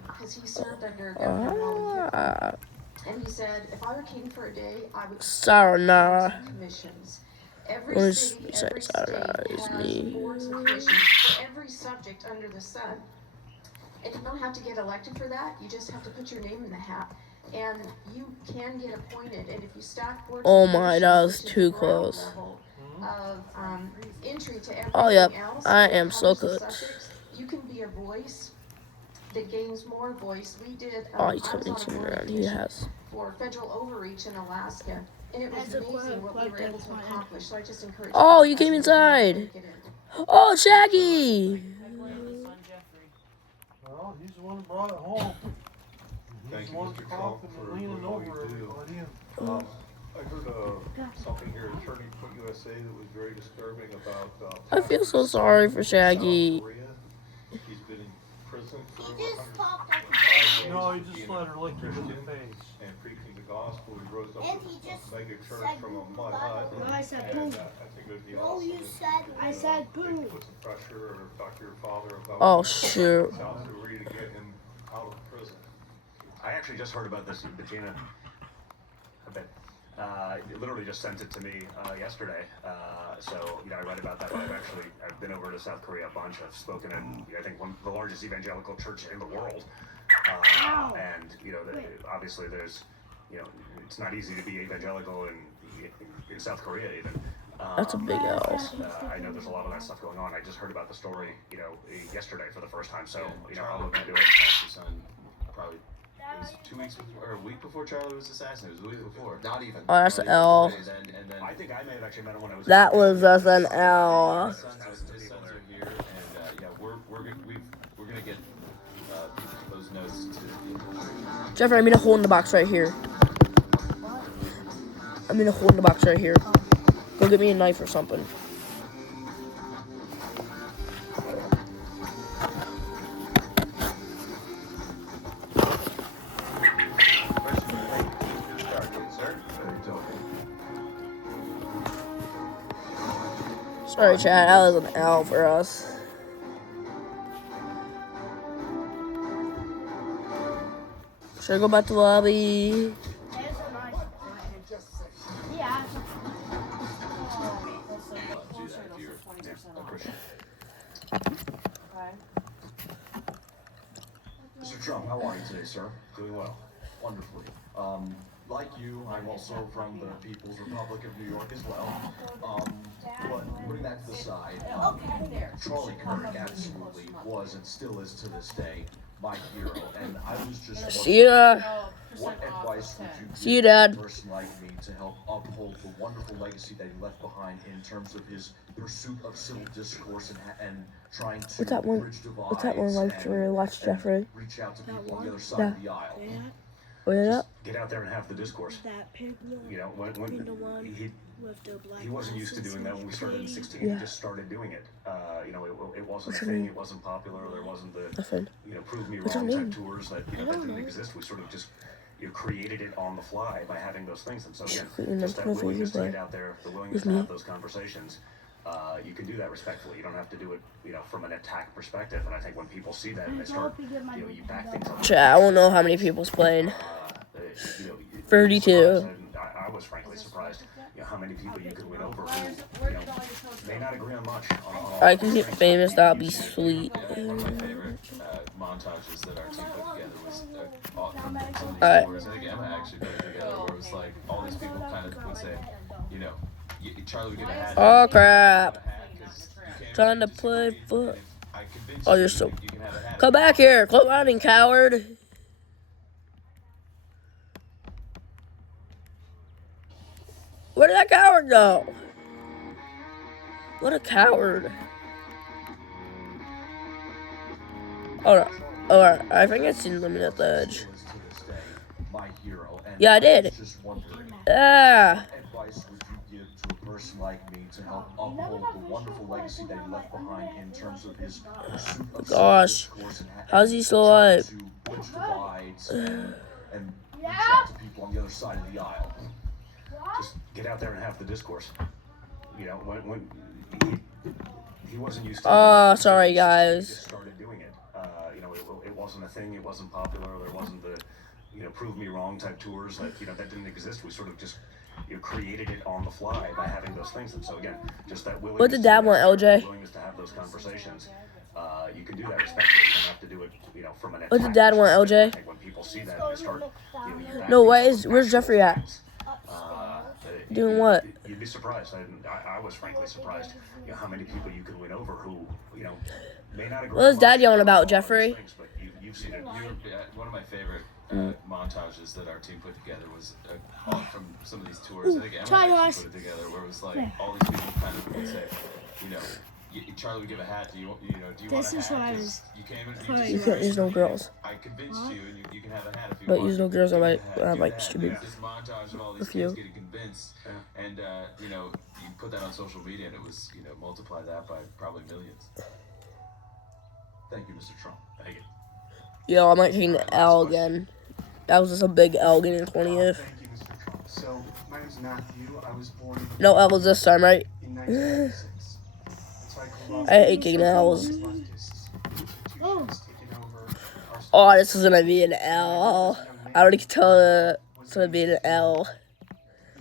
Because he served under Governor Molly Hickman. And he said, if I were keen for a day, I would Sayonara. commissions. Let Every me city, say every state sayonara is has me. boards and commissions for every subject under the sun. And you don't have to get elected for that. You just have to put your name in the hat. And you can get appointed. And if you stack boards Oh and my, that was commissions, which is too the ground close. level of entry to everything Oh, yep. else, I when it am so comes to good. subjects, you can be a voice that gains more voice. We did. Oh, he's I was coming on a to me board around. He commission has. for federal overreach in Alaska, and it was That's a amazing quote, what we but were able that's to my accomplish. So I just encourage. Oh, people you came to inside. get in. Oh, Shaggy. Well, he's the one that brought it home. Thank He's you, the one Mr. Trump, coughing for and leaning doing all over you do. everybody. I heard something here, Attorney Put USA, that was very disturbing about. I feel so sorry for Shaggy. South Korea. He's been in prison for over He just 125 talked days. No, he just let her lick him in the face. And preaching the gospel. He rose up And with he a just mega church said from a mud hut. No, I said And boo. I think it would be No, awesome. you if said. I said they boo. put some pressure or talk to your father about. Oh, shoot. South Korea to get him out of prison. I actually just heard about this, Bettina. I bet. Literally just sent it to me yesterday. So I read about that. But I've been over to South Korea a bunch. I've spoken at I think the largest evangelical church in the world. And obviously there's it's not easy to be evangelical in South Korea even. That's a big L. I know there's a lot of that stuff going on. I just heard about the story, yesterday for the first time. So I'll look into it. His son probably. It was 2 weeks before, or a week before Charlie was assassinated. It was a week before. Not even. Oh, that's an L. And then I think I may have actually met him when I was. That was just an L. his sons are here, and yeah, we're gonna get those notes to the. Jeffrey, I'm in a hole in the box right here. I'm in a hole in the box right here. Go get me a knife or something. Sorry, chat. That was an L for us. Should I go back to the lobby? Yeah. Mr. Trump, how are you today, sir? Doing well. Wonderfully. Like you, I'm also from the People's Republic of New York as well. But putting that to the side, Charlie Kirk absolutely was and still is to this day my hero. And I was just See ya. what advice would you give See you, Dad. to a person like me to help uphold the wonderful legacy that he left behind in terms of his pursuit of civil discourse and trying to What's that one? bridge divides What's that one like to watch, Jeffrey? reach out to people on the other side of the aisle. Oh, yeah. Get out there and have the discourse. That pig You know, when with the black he wasn't used to doing that when we started in 16. Yeah. He just started doing it. You know, it wasn't What's a her thing. name? It wasn't popular. There wasn't the Nothing. prove me What's her wrong name? type tours that that didn't exist. We sort of just created it on the fly by having those things. And so again, She's just that in the willingness to movie, get out there, the willingness With to have me. those conversations. You can do that respectfully. You don't have to do it, from an attack perspective. And I think when people see that and they start, you back things up. Chat, I don't know how many people's playing. 32. I was frankly surprised, how many people you could win over who, may not agree on much. I can get famous, that'd be sweet. One of my favorite montages that our team put together was from some of these Alright. tours. I think Emma actually put it together where it was like all these people kind of would say, Charlie would give a hat. Oh, crap. 'cause you came Trying in to and just play agreed, foot. and if I convinced Oh, you're you so. that you can have a hat. Come back here. Quit running, coward. Where did that coward go? What a coward. Alright. Alright. I think I've seen Lemon at the Edge. My hero. And Yeah, I did. was just wondering, Yeah. what advice would you give to a person like me to help uphold the wonderful legacy that he left behind in terms of his pursuit of Gosh. civil discourse How's he still alive? to bridge divides and reach out to people on the other side of the aisle? Just get out there and have the discourse. When he wasn't used to Oh, it, sorry, he guys. just started doing it. It wasn't a thing. It wasn't popular. There wasn't the prove me wrong type tours that that didn't exist. We sort of just created it on the fly by having those things. And so again, just that willingness. What did Dad want, LJ? Willingness to have those conversations. You can do that respectfully. You don't have to do it, from an What did attack Dad want, perspective. LJ? I think when people see that, they start. You back No, things up where's with Jeffrey at? facts. Doing what? You'd be surprised. I was frankly surprised. How many people you could win over who may not agree. What was Dad much yelling on about, all these Jeffrey? things, but you've seen it. One of my favorite montages that our team put together was from some of these tours. I think Emma Try actually yours. put it together where it was like all these people kind of would say, Charlie would give a hat. Do you want This a is hat? what I 'Cause was you came in. trying You can't use no girls. I convinced you, and you can have a hat if you But want. use no girls on my Do my that. stupid. There's this montage of all these With you. kids getting convinced, and you put that on social media, and it was multiply that by probably millions. Thank you, Mr. Trump. Thank you. Yo, I might take an L again. That was just a big L getting 20th. Thank you, Mr. Trump. So, my name's Matthew. I was born No L's this time, right? in 1996. So I grew up I hate kicking L's. with leftist institutions taking over our Oh, this is gonna be an L. I already can tell it's gonna be an L.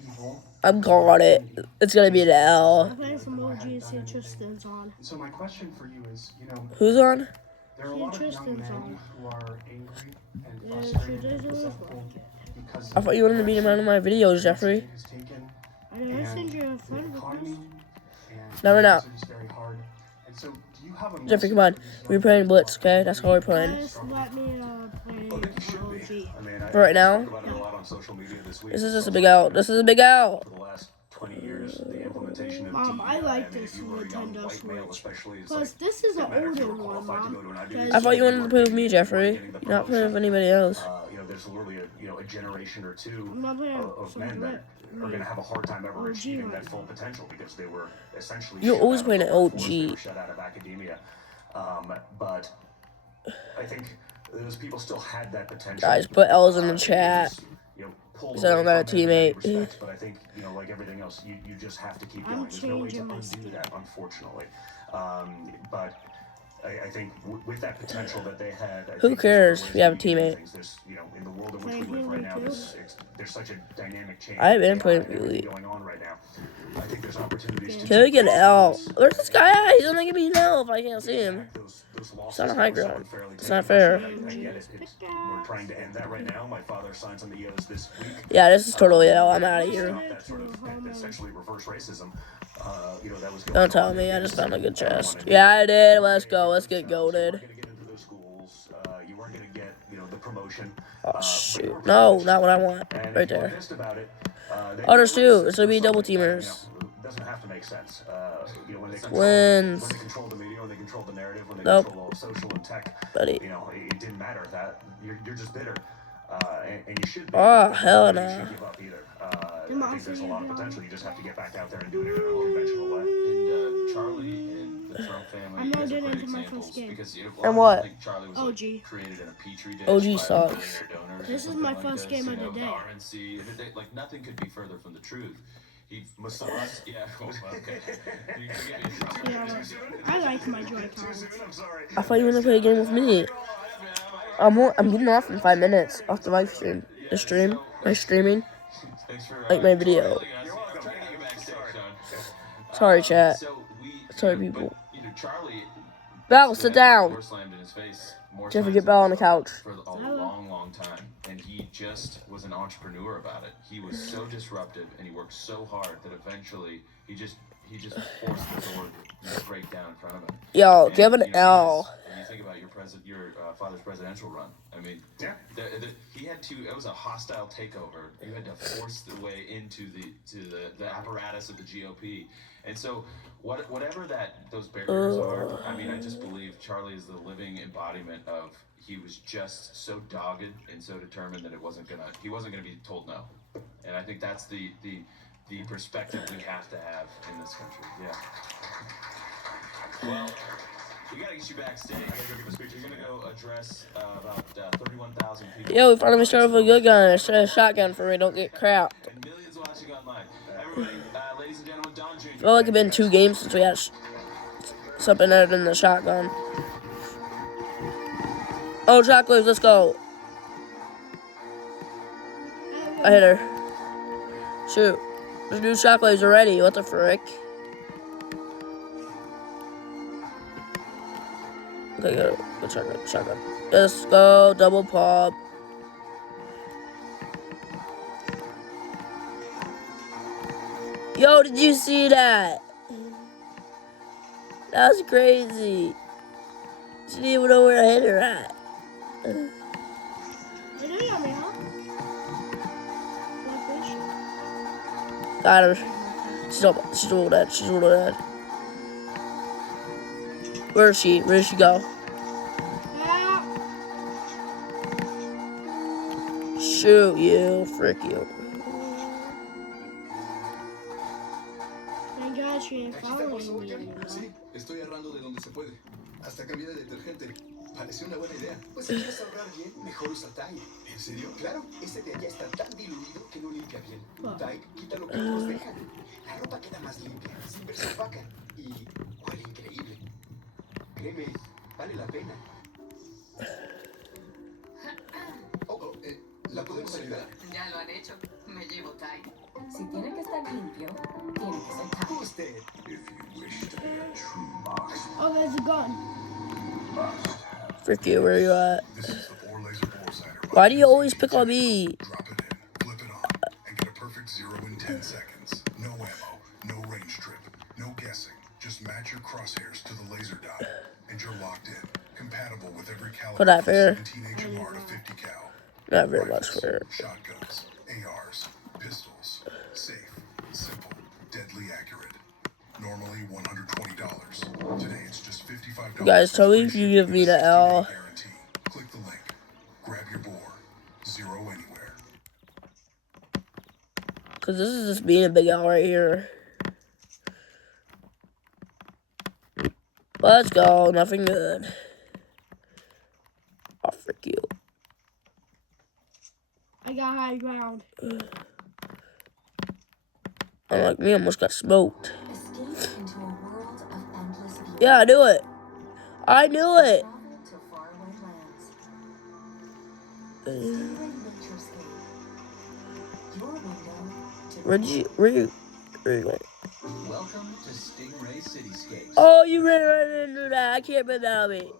evil. I'm calling it. It's gonna be an L. I'm playing some OG St. Tristan's on. And so my question for you is, Who's on? there are a lot of young Tristan's men on. who are angry and Yeah, frustrated she and does it. resentful because I thought you wanted to be in one of my videos, Jeffrey. has taken I didn't send you a the friend economy request. and No, we're not. things are just very hard. And so, do you have a Jeffrey, come message on. for these We're young playing men Blitz, who okay? are That's how we're playing. Just let me play I think you should be. OG. I mean, For right now? talked about it a lot on social media this week. This is just a big L. This is a big L. For the last 20 years, the implementation of Mom, I DEI, like mean, this if you were a young Nintendo white male, Switch. especially, it's Plus, like, this is an no matter if you older were one, qualified to go Mom. to an Ivy Because- League I thought you wanted to play with me, school, Jeffrey. getting the You're not playing with promotion. anybody else. There's literally a generation or two I'm not playing of some men that Blitz. are going to have a hard time ever OG achieving right that full potential because they were essentially You're shut always out of playing the an workforce, OG. they were shut out of academia. But I think those people still had that potential. Guys, put L's in the chat. You know, pulled Because I don't away got a from it in many teammate. respects, but I think, like everything else, you just have to keep I'm going. There's no way to changing my undo that, unfortunately. But I think with that potential that they had, I Who think cares there's if you have a ways that you can do teammate? things. There's, in the world in which Playing we live right now, Halo there's such a dynamic change. I've been with playing AI and everything Elite. going on right now. I think there's opportunities to Can we get an L? those Where's this guy at? He's gonna give me an L if I can't see him. It's on a high ground. It's not fair. I get it. We're trying to end that right now. My father signed some EOs this week. Yeah, this is totally L. I'm out of here. That sort of essentially reverse racism. That was going Don't tell me. I just found a good chest. Yeah, I did. Let's go. Let's get goated. You weren't going to get, the promotion. Oh, shoot. No, not what I want. Right there. Oh, there's two. This would be double teamers. Doesn't have to make sense. When they Wins. control the media, when they control the narrative, when they Nope. control all of social and tech, Buddy. it didn't matter that you're just bitter, and you should be. Oh, hell You no. shouldn't give up either. I think there's a lot of potential. You just have to get back out there and do it in an unconventional way. And Charlie and the Trump family I'm not are doing great it into my examples first game. because And what? I think Charlie was OG. created in a petri dish. OG by sucks. millionaire donors or This is something my like first this, game of the the day. RNC, like nothing could be further from the truth. He massaged, yeah. Well, okay. You can get me in trouble. Yeah, I like my Joy-Cons. I thought you were gonna play a game with me. I'm getting off in 5 minutes off the live stream. The stream. My streaming. Thanks for, Like my video. I'm trying to get you backstage, Sean. Sorry, chat. So Sorry, people. Charlie. Bell, sit down. Door slammed in his face more Jeffrey, times get Bell on the than couch. for a long time, and he just was an entrepreneur about it. He was so disruptive, and he worked so hard that eventually he just forced the door to break down in front of him. Yo, And, give an L. And you think about your father's presidential run. I mean, he had to. It was a hostile takeover. You had to force the way into the apparatus of the GOP. And so, whatever those barriers are, I mean, I just believe Charlie is the living embodiment of. He was just so dogged and so determined that he wasn't gonna be told no. And I think that's the perspective we have to have in this country. Yeah. Well, we gotta get you backstage. I gotta go give a speech. You're gonna go address about 31,000 people. Yo, we finally started with a good gun. I started a shotgun for me. Don't get crap. And millions watching online. Everybody, ladies and gentlemen, Don Jr. I feel like it's been 2 games since we had something other than the shotgun. Oh, Chocolates, let's go. I hit her. Shoot. There's new Chocolates already. What the frick? Okay, go shotgun. Let's go. Double pop. Yo, did you see that? That was crazy. She didn't even know where I hit her at. Got her. She's all dead. She's all dead. Where is she? Where did she go? Shoot you. Frick you. Thank God she ain't following me. Sí, estoy ahorrando de donde se puede. Hasta cambié de detergente. Pareció una buena idea. Pues si quieres ahorrar bien, mejor usa Tide. ¿En serio? Claro, ese de allá está tan diluido que no limpia bien. Tide quita lo que otros dejan. La ropa queda más limpia, sin verse opaca. Y huele increíble. Créeme, vale la pena. ¿La podemos ayudar? Ya lo han hecho. Me llevo Tide. Si tiene que estar limpio, tiene que ser Tide. Usted. Oh, there's a gun. Frick you, where are you at? Why do you always pick on me? Drop it in, flip it on, and get a perfect 0 in 10 seconds. No ammo, no range trip, no guessing. Just match your crosshairs to the laser dot, and you're locked in. Compatible with every caliber Put that from fair. 17 HMR to 50 cal. Not very much fair. Shotguns, ARs, pistols. Safe, simple, deadly accurate. Normally $120. Today it's just $55. You guys, tell me if you give me the L. Click the link. Grab your bore. 0 anywhere. Because this is just being a big L right here. Let's go. Nothing good. Oh, frick you. I got high ground. Unlike me, almost got smoked. Escape into a world of endless beauty. Yeah, I knew it. I knew it. Travel to faraway lands. Stingray Naturescape. Your window to Where you going? Welcome to Stingray Cityscapes. Oh, you ran right into that. I can't bend that on me.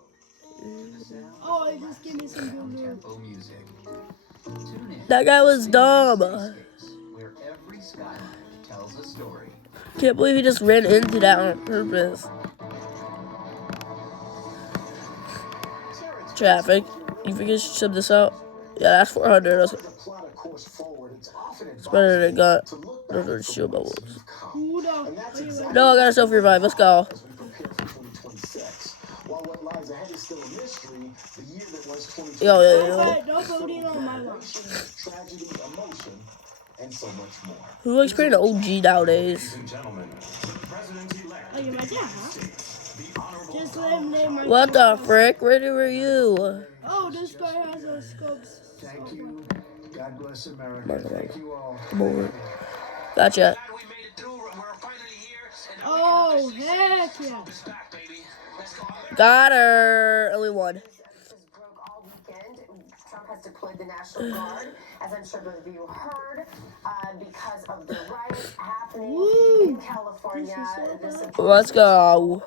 Oh, it just gave me some good news. Tempo music. Tune in. That guy was dumb. Where every skyline tells a story. Can't believe he just ran into that on purpose. Traffic. You think I should sub this out? Yeah, that's 400. It's better than got those shield bubbles. No, I got a self revive. Let's go. Yo. No voting on my watch. And so much more. Who likes playing an OG nowadays? Oh, you're my dad, huh? Just let him name my What the frick? Where were you? Oh, this guy has a scopes. Thank you. God bless America. Thank you all. Come over. Gotcha. Oh, heck yeah. Got her. Only one. Trump has deployed the National Guard, as I'm sure those of you heard, because of the riots happening in California. Let's go.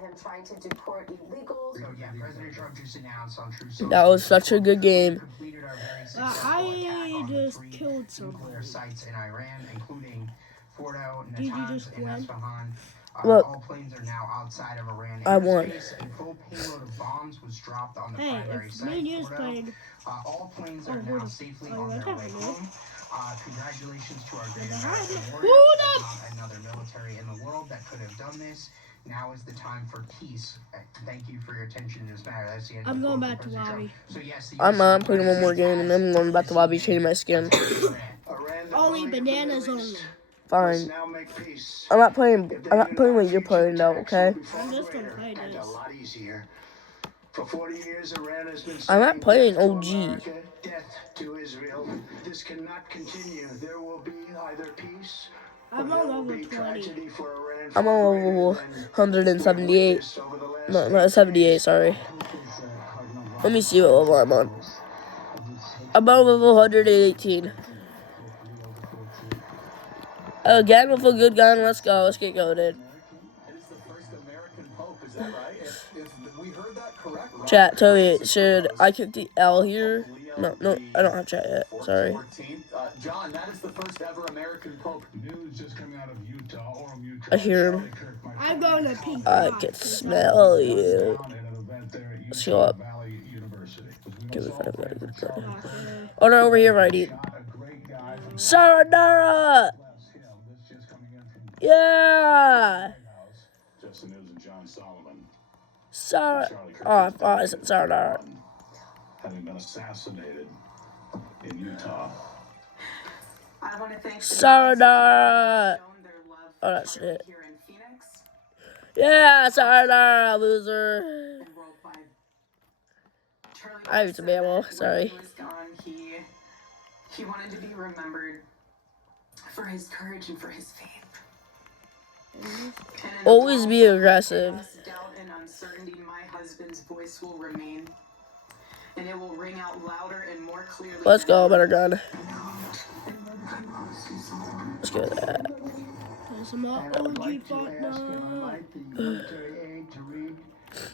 Him trying to deport illegals. President Trump just announced on True That was such a good game. I just killed someone. nuclear sites in Iran, including Fordo, Did you Natanz, just and win? Isfahan. Look. All planes are now outside of Iran I won. airspace. A full payload of bombs was dropped on the Hey, primary if site. me and you Fordo. played. All planes Oh, are now what? safely Oh, on I their got way it. home. Congratulations to our great Behind American it. warriors. Hold There's up. not another military in the world that could have done this. Now is the time for peace. Thank you for your attention in this matter. That's the end I'm of the going quote back from to President lobby. Trump. So yes, the I'm playing one more game and then I'm going back to lobby changing my skin. Only bananas only. Fine. I'm not playing what you're playing though, okay? I'm just gonna play And a this. lot easier. For 40 years, Iran has been I'm not saying playing death to OG. America, death to Israel. This cannot continue. There will be either peace or I'm there on will level be 20. tragedy for Iran. I'm on level 178. No, not 78, sorry. Let me see what level I'm on. I'm on level 118. Again with a good gun, let's go. Let's get going. And it's the first American Pope, is that right? If we heard that correct, Chat, tell me, should I kick the L here? No, I don't have chat yet. Sorry. 14th. John, that is the first ever American Pope. News just coming out of Utah, Orem, Utah. I hear him. I'm going to pink. I can smell you. Let's go up. Give me five, got a good gun. Oh no, over here, righty. Sayonara! Yeah! Just the news of John Solomon Oh, I said sayonara. having been assassinated in Utah. I want to thank Sayonara! Oh, that's it. here in Phoenix Yeah, sayonara, loser. and worldwide. Charlie I have some ammo, when sorry. he was gone, he wanted to be remembered for his courage and for his faith. And in Always the be moments of aggressive. chaos, doubt and uncertainty, my husband's voice will remain, and it will ring out louder and more clearly. Let's than go, ever. better gun. Let's go with that. There's some more OG Fortnite.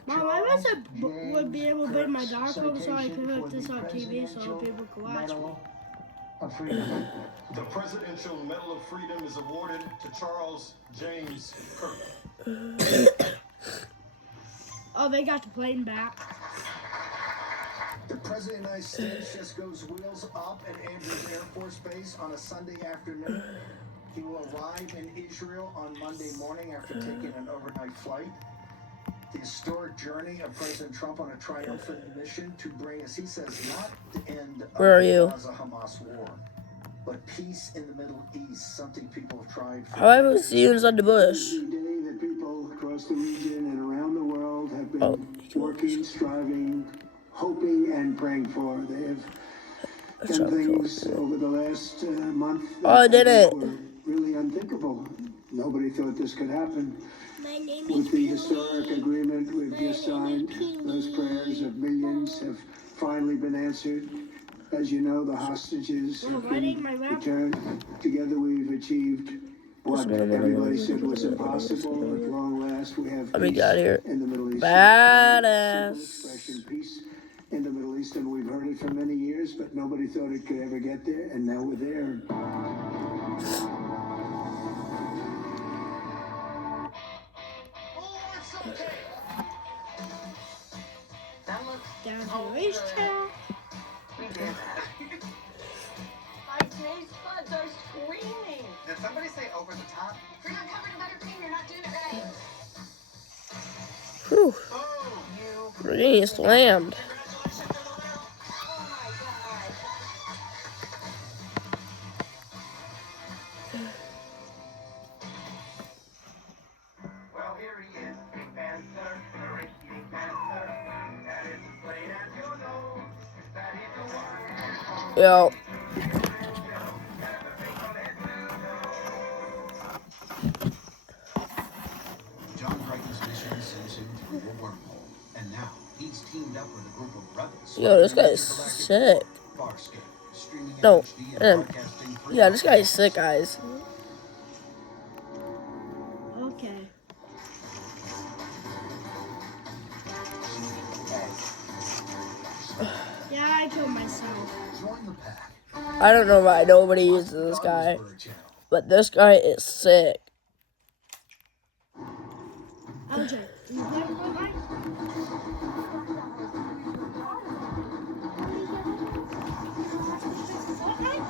Mom, I wish I would be able to bring my dark home so I could hook this on TV so people could watch me. The Presidential Medal of Freedom is awarded to Charles James Kirk. Oh, they got the plane back. The President of the United States just goes wheels up at Andrews Air Force Base on a Sunday afternoon. He will arrive in Israel on Monday morning after taking an overnight flight. The historic journey of President Trump on a triumphant mission to bring, as he says, not the end of Where are the you? Gaza-Hamas war, but peace in the Middle East, something people have tried for How I will see you inside the bush. Every day that people across the region and around the world have been Oh, working, striving, hoping, and praying for. They have Shut up, things over the last month Oh, I did it. were really unthinkable. Nobody thought this could happen. My name With is the historic agreement we've just signed, those prayers of millions have finally been answered. As you know, the hostages have been returned. Together we've achieved what everybody said was impossible. At long last, we have Let me peace get out of here. in the Middle East. Badass. Expression, peace in the Middle East, and we've heard it for many years, but nobody thought it could ever get there, and now we're there. That looks Down to the racetrack. we did that. My taste buds are screaming. Did somebody say over the top? If you're not covered in buttercream, you're not doing it right. Whew. We're getting slammed. Well, here he is, Pink Panther, the rich Pink Panther. And it's plain as you know that he's the one. Yo. John Crichton's mission sends him through a wormhole, and now he's teamed up with a group of rebels. Yo, this guy is sick. Farscape, streaming in No, HD and broadcasting free. yeah, this guy is sick, guys. Okay. Yeah, I killed myself. Join the pack. I don't know why nobody uses this guy, but this guy is sick. LJ, do you play Fortnite? Fortnite?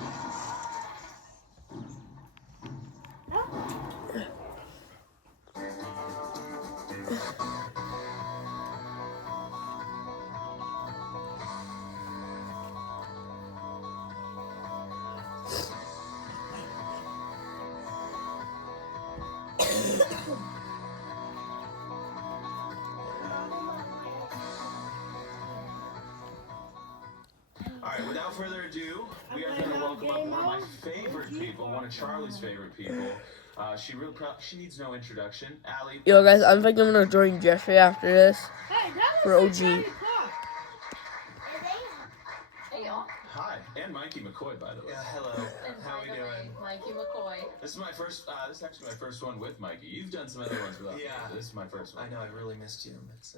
Alright, without further ado, we are going to welcome up one of my favorite people, one of Charlie's favorite people. She needs no introduction. Allie. Yo, guys, I'm thinking I'm gonna join Jeffrey after this for OG. Hey, y'all. Hi, and Mikey McCoy, by the way. Yeah, hello. And How by we the doing? way, Mikey McCoy. This is my first. This is actually my first one with Mikey. You've done some other ones without me. But this is my first one. I know. I really missed you. It's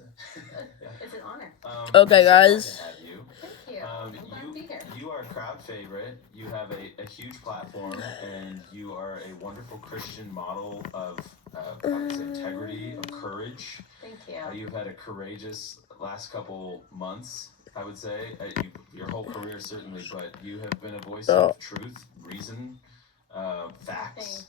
It's an honor. Okay, guys. Glad to have you. Thank you. I'm glad to be here. You are a crowd favorite. You have a huge platform, and you are a wonderful Christian model of I would say integrity, of courage. Thank you. You've had a courageous last couple months, I would say. Your whole career, certainly, but you have been a voice of truth, reason, facts.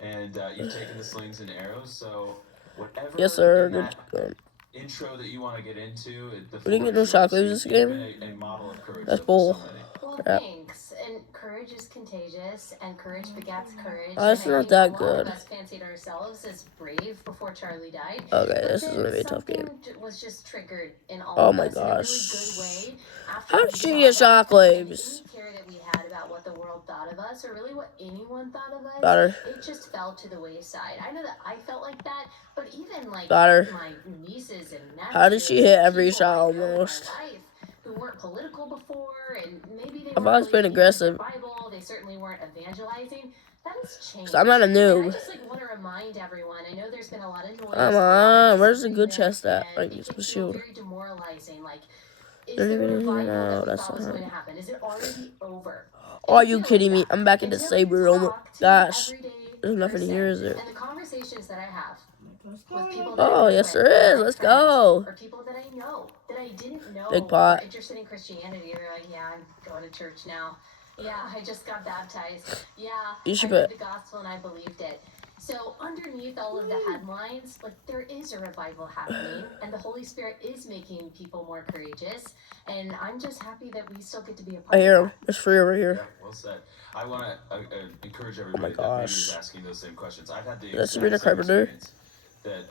And you've taken the slings and arrows, so whatever Yes, sir. in that Good. intro that you want to get into, We didn't get no chocolates this game. a model of courage. That's bull. Well, Crap. thanks. And courage is contagious, and courage begets courage. Oh, it's and I not think that a lot good. of us fancied ourselves as brave before Charlie died. Okay, But this is then gonna be a tough game. something was just triggered in all Oh of my us in a really gosh. good way. After How we did she saw get that chocolates? any care that we had about what the world thought of us, or really what anyone thought of us, Got her. it just fell to the wayside. I know that I felt like that, but even like Got her. my nieces and nephews, How did she hit every people shot I know in my almost? life who weren't political before, and maybe they I've weren't always been really reading aggressive. the Bible, they certainly weren't evangelizing. That has changed. 'Cause I'm not a noob. And I just want to remind everyone. I know there's been a lot of noise. Come on, where's the good chest at? Like, it's a shield. Very demoralizing. Like, is Don't the even revival know. that we That's thought was not going to her. happen? Is it already over? Are you kidding me? I'm back in the Saber. Oh my gosh. There's nothing here, is there? And the conversations that I have with people Oh, yes, there is. Let's go. or people that I know that I didn't know Big pot. were interested in Christianity. They're like, yeah, I'm going to church now. Yeah, I just got baptized. Yeah, You should I heard bet. the gospel and I believed it. So underneath all of the headlines, like there is a revival happening, and the Holy Spirit is making people more courageous. And I'm just happy that we still get to be a part I hear of him. There's free over here. Yeah, well said. I want to encourage everybody that maybe gosh. is asking those same questions. I've had the That's exact Sabrina same Carpenter. experience that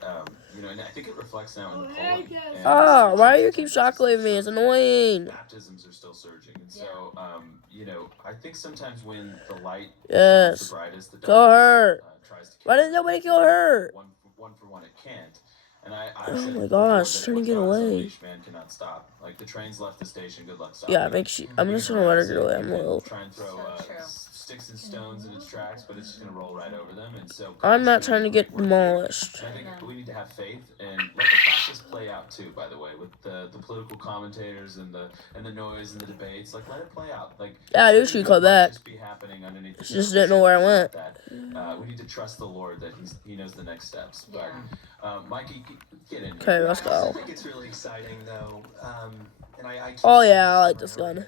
and I think it reflects now in the polling. And Oh, why do you keep shockwaving me? It's annoying. baptisms are still surging, and so I think sometimes when the light shines Yes. the brightest, the Kill her. darkness tries to Why didn't nobody kill her? one for one, it can't. And I Oh said my before gosh, that trying to what's get on his away. unleash, man cannot stop. Like the train's left the station. Good luck stopping. Yeah, I'm just gonna let her get away. I'm You can low. try and throw sticks and stones in its tracks, but it's just gonna roll right over them. And so I'm not trying to get demolished. I think we need to have faith and let the process play out too. By the way, with the political commentators and the noise and the debates, like let it play out. Like Yeah, I knew she'd come back. just be happening underneath. She just didn't know where I went. We need to trust the Lord that he knows the next steps. But Mikey, get in. Okay, let's I go. also think it's really exciting though, and I keep Oh saying yeah, I this like over this and over, gun.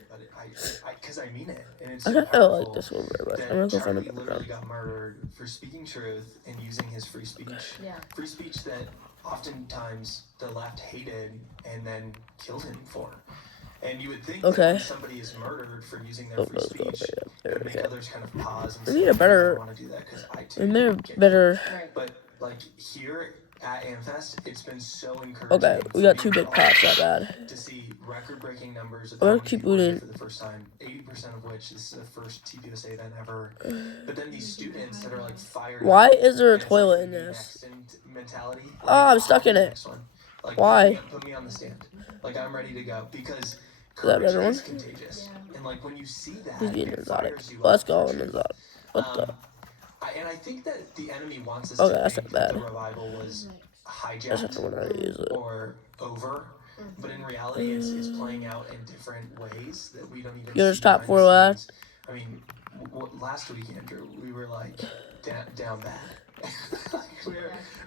but because I mean it, and it's I so don't like powerful this one very much. that I'm gonna go find Charlie a literally background. got murdered for speaking truth and using his free speech. Free speech that oftentimes the left hated and then killed him for. And you would think that when somebody is murdered for using their free speech, it would make others kind of pause and We say, need a better. I want to do that because I too We need a get better. But like here at AmFest, it's been so encouraging. Okay, we got two big pots. Not bad. To see record-breaking numbers of I'm gonna keep looting. for the first time, 80% of which this is the first TPUSA event ever. But then these students that are like fired. Why is there a toilet in this? Mentality. Oh, I'm stuck in it. Like, Why? Put me on the stand. Like I'm ready to go because Is that courage better one? is contagious. And like when you see that, He's being it exotic. fires you Let's up go for in truth. exotic. What the? And I think that the enemy wants us Okay, to that's think not that bad. the revival was I just have to learn how to use hijacked it. or over, but in reality, it's playing out in different ways that we don't even. Yours see top behind 4 the left. scenes. I mean, last week, Andrew, we were like down bad.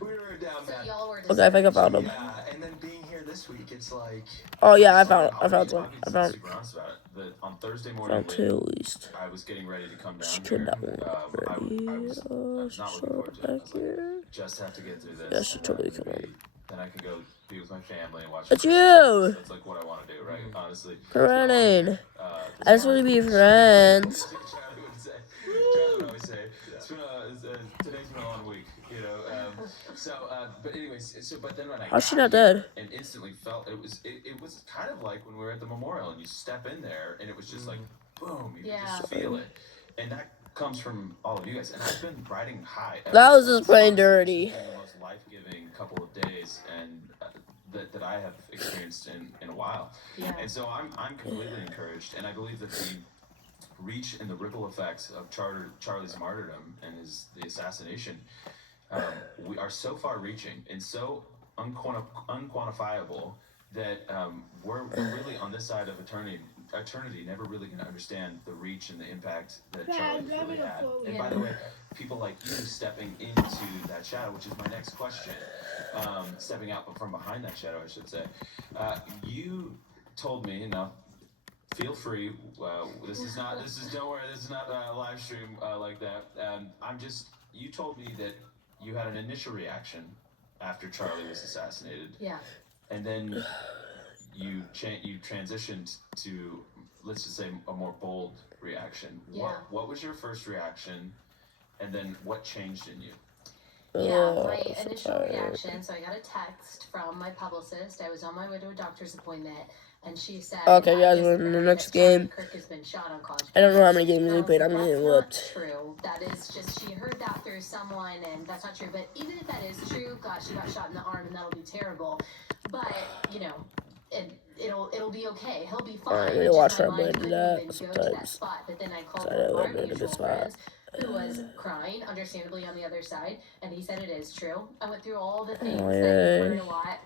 we were down bad. Okay, I think I found him. Yeah, and then being here this week, it's like. Oh yeah, I found one. I found. Super honest about it. That on Thursday morning, Found 2 at least. I was getting ready to come down Should here. that one I was not looking forward to it. I was like, just have to get through this. Yeah, should totally come on. Then I can go be with my family and watch. It's you! That's like what I want to do, right? Honestly. Running. I just want to be friends. Charlie would always say, today's been a long week, you know. But anyways, but then when I How's she got not here dead? and instantly felt it was kind of like when we were at the memorial and you step in there and it was just like boom, you could just feel it, and that comes from all of you guys. And I've been riding high. That was just plain dirty. It's been the most life-giving couple of days and that I have experienced in a while. Yeah. And so I'm completely encouraged, and I believe that the reach and the ripple effects of Charlie's martyrdom and the assassination we are so far-reaching and so unquantifiable that we're really on this side of eternity never really going to understand the reach and the impact that Charlie really had. And by the way, people like you stepping into that shadow, which is my next question, stepping out from behind that shadow, I should say. You told me, now feel free, don't worry, this is not a live stream like that. You told me that you had an initial reaction after Charlie was assassinated. Yeah. And then you transitioned to, let's just say, a more bold reaction. Yeah. What was your first reaction, and then what changed in you? Yeah, my initial reaction, so I got a text from my publicist. I was on my way to a doctor's appointment, and she said, Okay, guys, we're in the next game. Kirk has been shot on college. I don't know how many games we played. I'm getting whipped. True. That is just, she heard that through someone, and that's not true. But even if that is true, gosh, she got shot in the arm, and that'll be terrible. But, you know, it'll be okay. He'll be fine. Alright, we It's watch just my our mind boy do couldn't that even go to that sometimes. spot. But then I called So I one of know our I'm in a good mutual spot. friends who was crying, understandably, on the other side, and he said it is true. I went through all the things that you've heard a lot.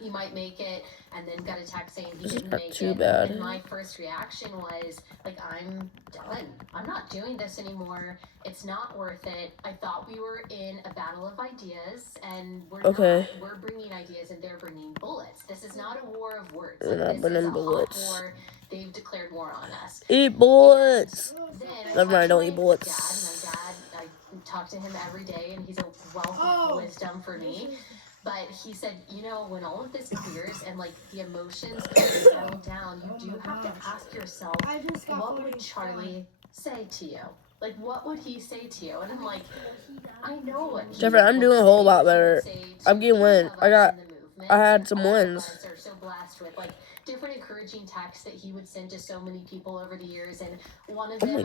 He might make it, and then got a text saying he didn't make too it. bad. And my first reaction was, like, I'm done. I'm not doing this anymore. It's not worth it. I thought we were in a battle of ideas, and we're not. We're bringing ideas, and they're bringing bullets. This is not a war of words. We're not this bringing is a bullets. hot war. They've declared war on us. Eat bullets. Then Never mind, don't eat my bullets. dad, I talk to him every day, and he's a wealth of wisdom for me. But he said, you know, when all of this clears and like the emotions settle down, you do have to ask yourself, what would Charlie say to you? Like, what would he say to you? And I'm like, I know what he Jeffrey, I'm would doing a whole say. lot He better. would say I'm getting wins. I had some wins. Are so blessed with like different encouraging texts that he would send to so many people over the years, and one of them I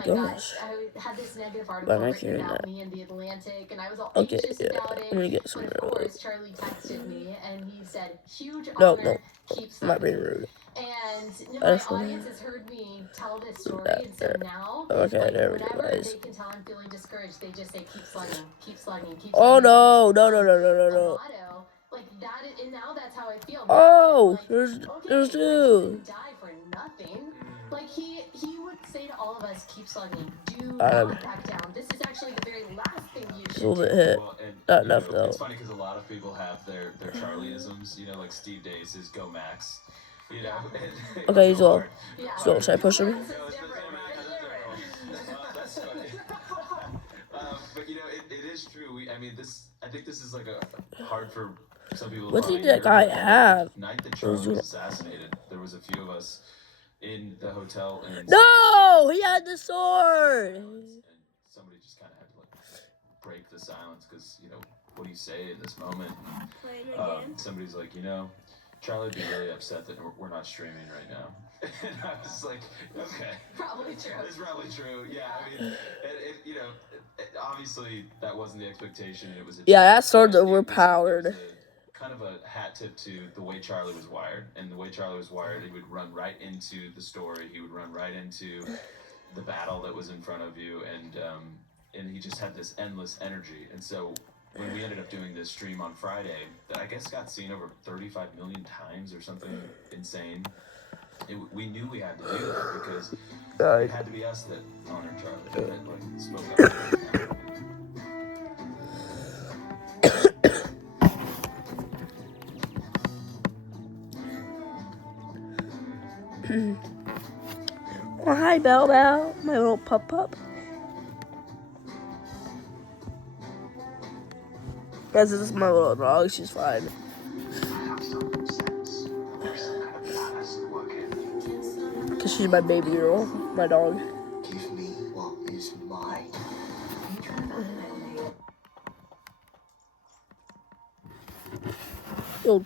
had this negative article written about me in the Atlantic, and I was all anxious about it. I'm gonna get some but of course, Charlie texted me, and he said, "Huge No, honor, keep I'm not being slugging." rude. And my audience has heard me tell this story, and so now, Okay, like, there we go, whenever guys. they can tell I'm feeling discouraged, they just say, "Keep slugging, keep slugging, keep slugging." Oh no, no. Motto, like that, and now that's how I feel. Now Oh, like, there's he two. didn't die for nothing. Like he would say to all of us, "Keep slugging, do not back down. This is actually the very last thing you should A little bit do." hit. Well, and, Not you know, enough though. It's funny because a lot of people have their Charlieisms. You know, like Steve Dace is "Go Max." You know. Okay, he's low. So should I push him? That's funny. But you know, it is true. I think this is like a hard for some people. What did that guy have? The night that Charlie was assassinated, there was a few of us in the hotel, and No, he had the sword. and somebody just kind of had to like break the silence because you know what do you say in this moment? Somebody's like, you know, Charlie would be really upset that we're not streaming right now. And I was like, okay. Probably true. It's probably true. Yeah, I mean, you know, obviously that wasn't the expectation. It was. That sword's overpowered. Kind of a hat tip to the way Charlie was wired. And the way Charlie was wired, he would run right into the story. He would run right into the battle that was in front of you. And he just had this endless energy. And so when we ended up doing this stream on Friday, that I guess got seen over 35 million times or something insane. We knew we had to do that because it had to be us that honored Charlie, that like spoke up. Oh, hi, Bell Bell, my little pup. Guys, this is my little dog. She's fine. Cause she's my baby girl, my dog. Give me what is mine. Yo. Did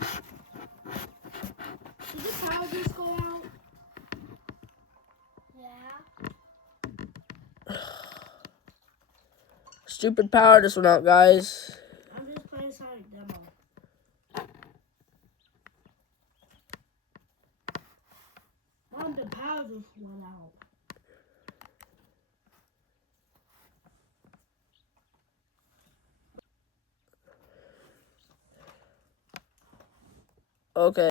the power just go out? Yeah. Stupid power just went out, guys. I'm just playing Sonic Demo. Mom, the power just went out. Okay.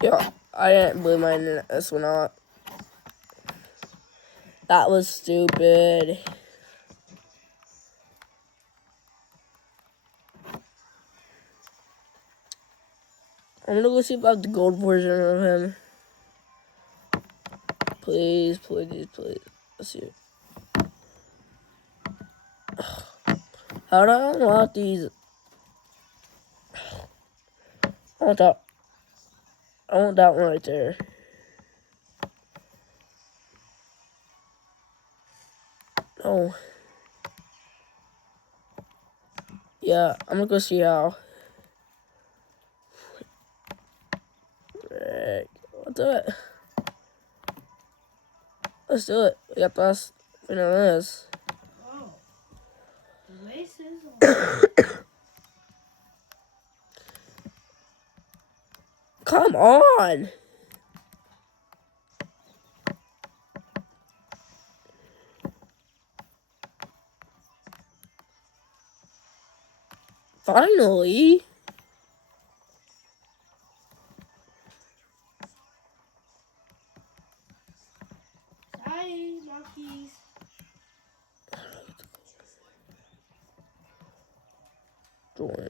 Yeah, I didn't believe my internet this went out. That was stupid. I'm gonna go see if I have the gold version of him. Please. Let's see it. How do I unlock these? I want that one right there. No. Yeah, I'm gonna go see how. Frick. Let's do it. Let's do it. We got the last thing on this. Oh. The races. Come on. Finally. Sorry, monkeys. Join.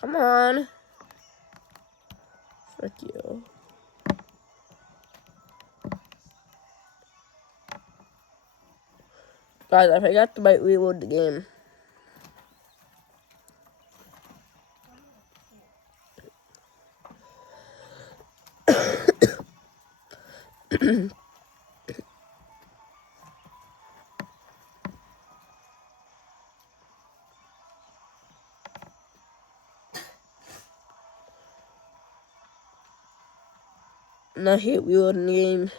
Come on. Frick you. Guys, I forgot to reload the game. And I hate reloading the game.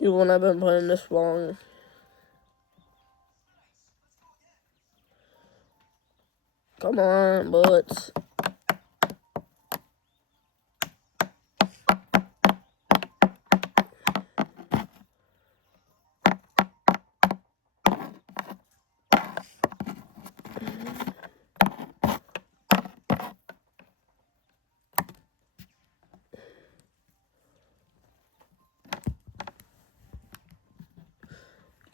Even when I've been playing this long. Come on, bullets.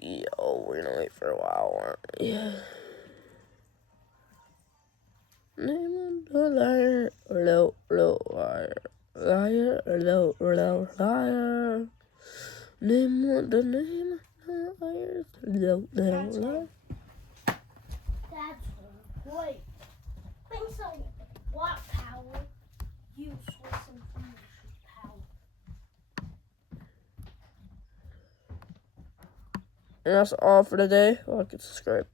Yo, we're gonna wait for a while, aren't we? Name of the liar, low, liar, liar, low, liar. Name of the liar, low, liar. That's great. Thanks on what power? Useless information power. And that's all for today. Like and subscribe.